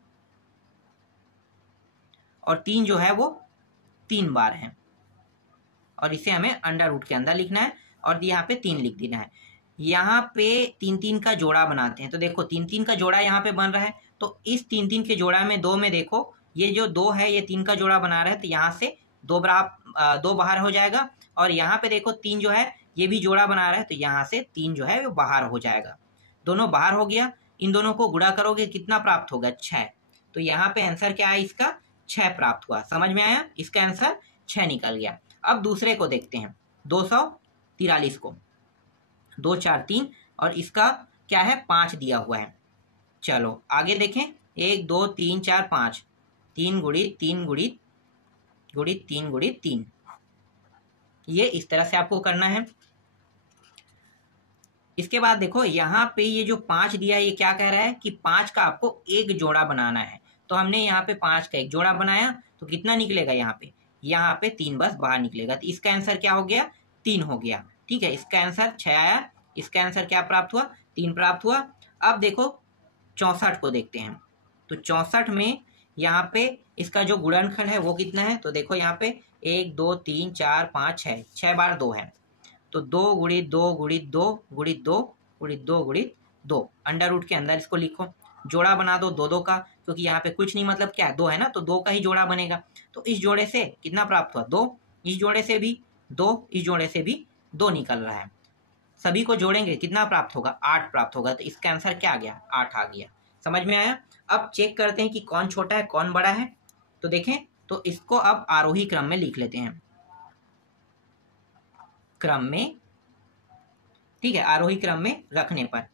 और 3 जो है वो 3 बार है, और इसे हमें अंडर रूट के अंदर लिखना है और यहाँ पे 3 लिख देना है। यहाँ पे 3 3 का जोड़ा बनाते हैं। तो देखो 3 3 का जोड़ा यहाँ पे बन रहा है, तो इस 3 3 के जोड़ा में 2 में देखो ये जो 2 है ये 3 का जोड़ा बना रहा है, तो यहाँ से 2 बाहर हो जाएगा। और यहाँ पे देखो 3 जो है ये भी जोड़ा बना रहा है, तो यहाँ से 3 जो है वो बाहर हो जाएगा। दोनों बाहर हो गया। इन दोनों को गुणा करोगे कितना प्राप्त होगा, 6। तो यहाँ पे आंसर क्या है इसका, 6 प्राप्त हुआ। समझ में आया, इसका आंसर 6 निकल गया। अब दूसरे को देखते हैं, 243 को, 2 4 3 और इसका क्या है, 5 दिया हुआ है। चलो आगे देखें, 1 2 3 4 5, 3 गुणित 3 गुणित गुणित 3 गुणित 3, ये इस तरह से आपको करना है। इसके बाद देखो यहाँ पे ये जो 5 दिया है ये क्या कह रहा है कि 5 का आपको एक जोड़ा बनाना है। तो हमने यहाँ पे 5 का एक जोड़ा बनाया, तो कितना निकलेगा यहाँ पे 3 बस बाहर निकलेगा। तो इसका आंसर क्या हो गया, 3 हो गया। ठीक है, इसका आंसर 6 आया। इसका आंसर क्या प्राप्त हुआ, 3 प्राप्त हुआ। अब देखो 64 को देखते हैं। तो 64 में यहाँ पे इसका जो गुणनखंड है वो कितना है, तो देखो यहाँ पे 1 2 3 4 5 6, 6 बार 2 है। तो 2 गुणित 2 गुणित 2 गुणित 2 गुणित 2 गुणित 2, अंडर रूट के अंदर इसको लिखो, जोड़ा बना दो 2 2 का, क्योंकि यहाँ पे कुछ नहीं मतलब क्या है, 2 है ना, तो 2 का ही जोड़ा बनेगा। तो इस जोड़े से कितना प्राप्त हुआ, 2। इस जोड़े से भी 2, इस जोड़े से भी 2 निकल रहा है। सभी को जोड़ेंगे कितना प्राप्त होगा, 8 प्राप्त होगा। तो इसका आंसर क्या आ गया, 8 आ गया। समझ में आया। अब चेक करते हैं कि कौन छोटा है कौन बड़ा है। तो देखें, तो इसको अब आरोही क्रम में लिख लेते हैं, क्रम में। ठीक है, आरोही क्रम में रखने पर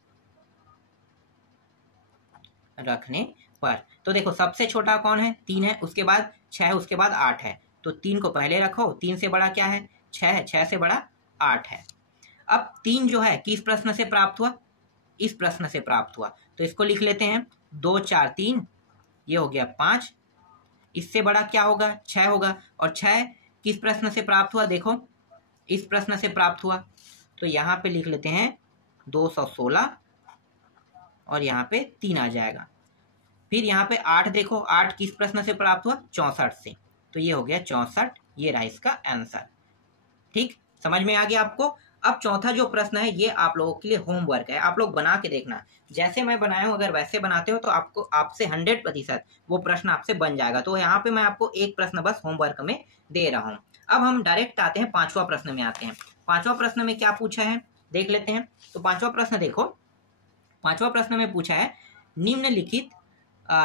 तो देखो सबसे छोटा कौन है, 3 है, उसके बाद 6 है, उसके बाद 8 है। तो 3 को पहले रखो, 3 से बड़ा क्या है, 6 है, 6 से बड़ा 8 है। अब 3 जो है किस प्रश्न से प्राप्त हुआ, इस प्रश्न से प्राप्त हुआ। तो इसको लिख लेते हैं, 2 4 3, ये हो गया 5। इससे बड़ा क्या होगा, 6 होगा। और 6 किस प्रश्न से प्राप्त हुआ, देखो इस प्रश्न से प्राप्त हुआ। तो यहाँ पे लिख लेते हैं 216 और यहाँ पे 3 आ जाएगा। फिर यहाँ पे 8 देखो, 8 किस प्रश्न से प्राप्त हुआ, 64 से। तो ये हो गया 64, ये रहा इसका आंसर। ठीक, समझ में आ गया आपको। अब चौथा जो प्रश्न है ये आप लोगों के लिए होमवर्क है, आप लोग बना के देखना। जैसे मैं बनाया हूँ अगर वैसे बनाते हो तो आपको आपसे 100% वो प्रश्न आपसे बन जाएगा। तो यहाँ पे मैं आपको एक प्रश्न बस होमवर्क में दे रहा हूँ। अब हम डायरेक्ट आते हैं 5वां प्रश्न में आते हैं। 5वां प्रश्न में क्या पूछा है देख लेते हैं। तो 5वां प्रश्न देखो, 5वां प्रश्न में पूछा है निम्नलिखित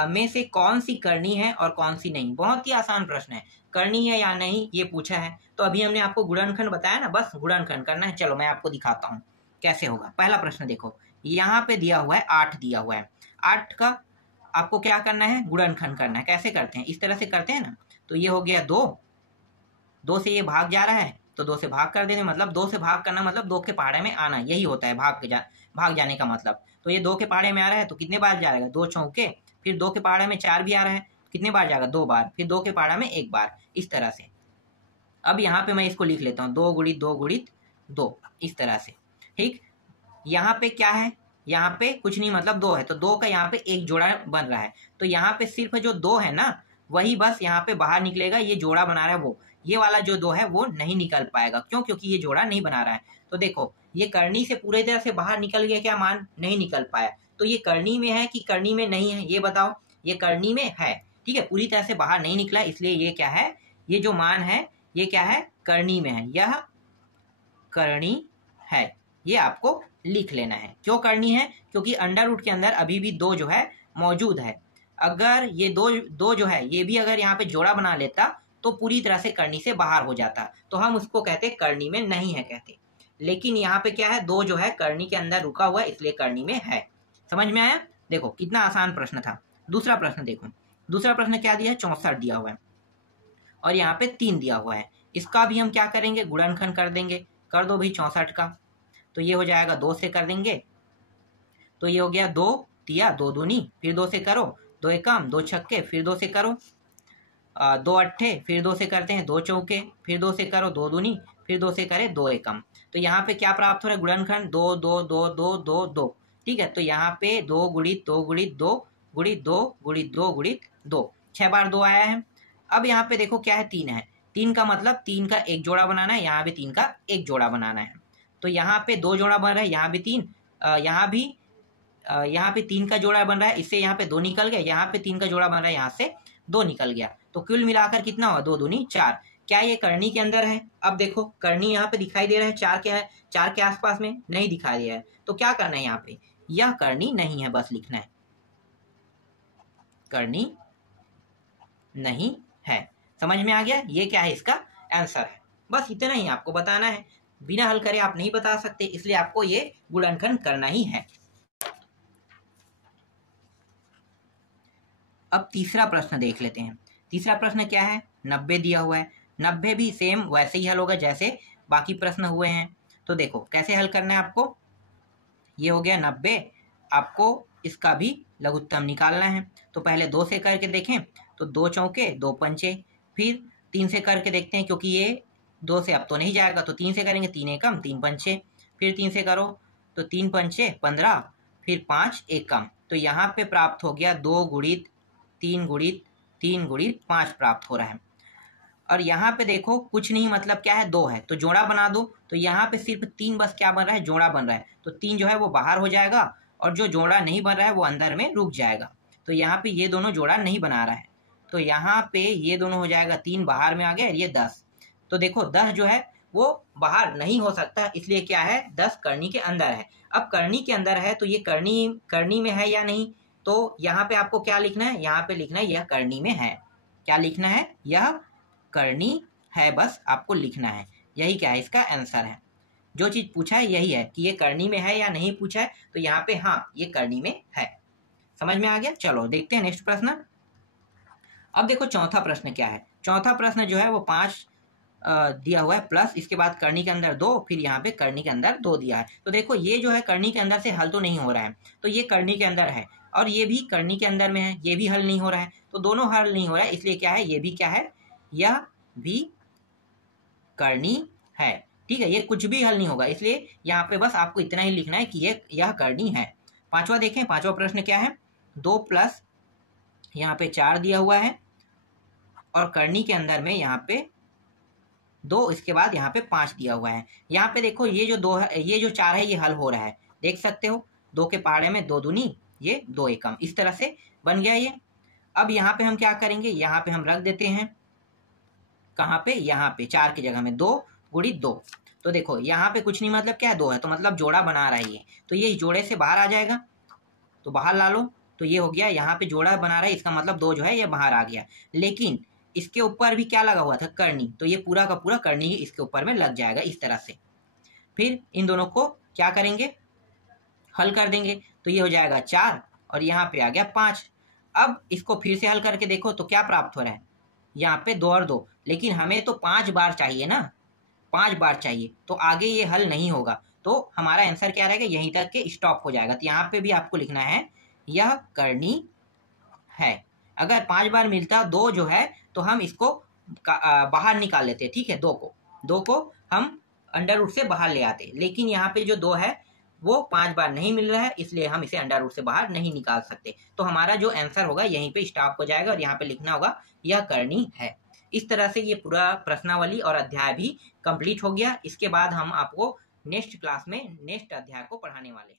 में से कौन सी करनी है और कौन सी नहीं। बहुत ही आसान प्रश्न है, करनी है या नहीं ये पूछा है। तो अभी हमने आपको गुणनखंड बताया ना, बस गुणनखंड करना है। चलो मैं आपको दिखाता हूँ कैसे होगा। पहला प्रश्न देखो, यहाँ पे दिया हुआ है 8 दिया हुआ है। 8 का आपको क्या करना है, गुणनखंड करना है। कैसे करते हैं, इस तरह से करते हैं ना। तो ये हो गया 2, 2 से ये भाग जा रहा है तो 2 से भाग कर देंगे, मतलब 2 से भाग करना मतलब 2 के पहाड़े में आना, यही होता है भाग जाने का मतलब। तो ये 2 के पहाड़े में आ रहा है तो कितने बार जाएगा, 2 चौके, फिर 2 के पहाड़े में 4 भी आ रहा है, कितने बार जाएगा, 2 बार, फिर 2 के पहाड़ा में 1 बार, इस तरह से। अब यहाँ पे मैं इसको लिख लेता हूँ 2 गुणित 2 गुणित 2, इस तरह से। ठीक, यहाँ पे क्या है, यहाँ पे कुछ नहीं मतलब 2 है, तो 2 का यहाँ पे एक जोड़ा बन रहा है। तो यहाँ पे सिर्फ जो 2 है ना वही बस यहाँ पे बाहर निकलेगा। ये जोड़ा बना रहा है वो, ये वाला जो 2 है वो नहीं निकल पाएगा। क्यों, क्योंकि ये जोड़ा नहीं बना रहा है। तो देखो ये करनी से पूरी तरह से बाहर निकल गया, क्या मान नहीं निकल पाया। तो ये करनी में है कि करनी में नहीं है, ये बताओ। ये करनी में है, ठीक है, पूरी तरह से बाहर नहीं निकला, इसलिए ये क्या है, ये जो मान है ये क्या है, करनी में है, यह करनी है। ये आपको लिख लेना है। क्यों करनी है, क्योंकि अंडर रूट के अंदर अभी भी 2 जो है मौजूद है। अगर ये दो जो है ये भी अगर यहाँ पे जोड़ा बना लेता तो पूरी तरह से करनी से बाहर हो जाता, तो हम उसको कहते करनी में नहीं है कहते। लेकिन यहाँ पे क्या है, 2 जो है करनी के अंदर रुका हुआ है, इसलिए करनी में है। समझ में आया। देखो कितना आसान प्रश्न था। दूसरा प्रश्न देखो, दूसरा प्रश्न क्या दिया है, 64 दिया हुआ है और यहाँ पे 3 दिया हुआ है। इसका भी हम क्या करेंगे, गुणनखंड कर देंगे। कर दो भाई 64 का, तो ये हो जाएगा 2 से कर देंगे तो ये हो गया 2 तिया 2 दूनी, फिर 2 से करो 2 एकम 2 छक्के, फिर 2 से करो 2 अट्ठे, फिर 2 से करते हैं 2 चौके, फिर 2 से करो 2 दूनी, फिर 2 से करे 2 एकम। तो यहाँ पे क्या प्राप्त हो रहा है गुणनखंड 2 2 2 2 2 2। ठीक है, तो यहाँ पे 2 गुणित 2 गुणित 2 गुणित 2 गुणित 2 गुणित 2, 6 बार 2 आया है। अब यहाँ पे देखो क्या है 3 है, 3 का मतलब 3 का एक जोड़ा बनाना है, यहाँ भी 3 का एक जोड़ा बनाना है। तो यहाँ पे 2 जोड़ा बन रहा है, यहाँ भी 3, यहाँ पे 3 का जोड़ा बन रहा है, इससे यहाँ पे 2 निकल गया, यहाँ पे 3 का जोड़ा बन रहा है, यहाँ से 2 निकल गया। तो कुल मिलाकर कितना हुआ 2 दूनी 4। क्या ये करनी के अंदर है? अब देखो करनी यहाँ पे दिखाई दे रहा है 4 के है, 4 के आसपास में नहीं दिखाई दिया है, तो क्या करना है यहाँ पे, यह करनी नहीं है, बस लिखना है करनी नहीं है। समझ में आ गया? ये क्या है इसका आंसर है। बस इतना ही आपको बताना है, बिना हल करे आप नहीं बता सकते, इसलिए आपको ये गुणनखंड करना ही है। अब तीसरा प्रश्न देख लेते हैं। तीसरा प्रश्न क्या है, 90 दिया हुआ है। 90 भी सेम वैसे ही हल होगा जैसे बाकी प्रश्न हुए हैं। तो देखो कैसे हल करना है आपको, ये हो गया 90, आपको इसका भी लघुत्तम निकालना है। तो पहले 2 से करके देखें तो 2 चौके 2 पंचे, फिर 3 से करके देखते हैं, क्योंकि ये 2 से अब तो नहीं जाएगा, तो 3 से करेंगे 3 एकम 3 पंचे, फिर 3 से करो तो 3 पंचे 15, फिर 5 एकम। तो यहाँ पे प्राप्त हो गया 2 गुणित 3 गुणित 3 गुणित 5 प्राप्त हो रहा है। और यहाँ पे देखो कुछ नहीं, मतलब क्या है 2 है तो जोड़ा बना दो, तो यहाँ पे सिर्फ 3 बस क्या बन रहा है, जोड़ा बन रहा है। तो 3 जो है वो बाहर हो जाएगा और जो जोड़ा नहीं बन रहा है वो अंदर में रुक जाएगा। तो यहाँ पे ये दोनों जोड़ा नहीं बना रहा है, तो यहाँ पे ये दोनों हो जाएगा 3 बाहर में आ गया और ये 10। तो देखो 10 जो है वो बाहर नहीं हो सकता, इसलिए क्या है 10 करनी के अंदर है। अब करनी के अंदर है तो ये करनी में है या नहीं, तो यहाँ पे आपको क्या लिखना है, यहाँ पे लिखना है यह करनी में है। क्या लिखना है, यह करनी है, बस आपको लिखना है। यही क्या है इसका आंसर है। जो चीज पूछा है यही है कि ये करनी में है या नहीं पूछा है, तो यहाँ पे हाँ ये करनी में है। समझ में आ गया? चलो देखते हैं नेक्स्ट प्रश्न। अब देखो चौथा प्रश्न क्या है। चौथा प्रश्न जो है वो 5 दिया हुआ है प्लस इसके बाद करनी के अंदर 2, फिर यहाँ पे करनी के अंदर 2 दिया है। तो देखो ये जो है करनी के अंदर से हल तो नहीं हो रहा है, तो ये करनी के अंदर है और ये भी करनी के अंदर में है, ये भी हल नहीं हो रहा है, तो दोनों हल नहीं हो रहा है, इसलिए क्या है ये भी क्या है, यह भी करनी है। ठीक है, ये कुछ भी हल नहीं होगा, इसलिए यहाँ पे बस आपको इतना ही लिखना है कि यह करनी है। पांचवा देखें, पांचवा प्रश्न क्या है, 2 प्लस यहाँ पे 4 दिया हुआ है और करनी के अंदर में यहाँ पे 2, इसके बाद यहाँ पे 5 दिया हुआ है। यहाँ पे देखो ये जो 2 है, ये जो 4 है ये हल हो रहा है, देख सकते हो 2 के पहाड़े में 2 दूनी, ये 2 एकम, इस तरह से बन गया ये। अब यहाँ पे हम क्या करेंगे, यहाँ पे हम रख देते हैं, कहाँ पे, यहाँ पे 4 की जगह में 2 गुणित 2। तो देखो यहाँ पे कुछ नहीं, मतलब क्या है 2 है, तो मतलब जोड़ा बना रहा है ये, तो ये जोड़े से बाहर आ जाएगा, तो बाहर ला लो, तो ये हो गया, यहाँ पे जोड़ा बना रहा है, इसका मतलब 2 जो है ये बाहर आ गया। लेकिन इसके ऊपर भी क्या लगा हुआ था, करनी, तो ये पूरा का पूरा करनी ही इसके ऊपर में लग जाएगा इस तरह से। फिर इन दोनों को क्या करेंगे, हल कर देंगे, तो ये हो जाएगा 4 और यहाँ पे आ गया 5। अब इसको फिर से हल करके देखो तो क्या प्राप्त हो रहा है, यहाँ पे 2 और 2, लेकिन हमें तो 5 बार चाहिए ना, 5 बार चाहिए, तो आगे ये हल नहीं होगा, तो हमारा आंसर क्या रहेगा, यहीं तक के स्टॉप हो जाएगा। तो यहाँ पे भी आपको लिखना है यह करनी है। अगर 5 बार मिलता 2 जो है तो हम इसको बाहर निकाल लेते, ठीक है, 2 को हम अंडर रूट से बाहर ले आते, लेकिन यहाँ पे जो 2 है वो 5 बार नहीं मिल रहा है, इसलिए हम इसे अंडर रूट से बाहर नहीं निकाल सकते। तो हमारा जो आंसर होगा यहीं पे स्टॉप हो जाएगा और यहाँ पे लिखना होगा यह करनी है। इस तरह से ये पूरा प्रश्नावली और अध्याय भी कंप्लीट हो गया। इसके बाद हम आपको नेक्स्ट क्लास में नेक्स्ट अध्याय को पढ़ाने वाले हैं।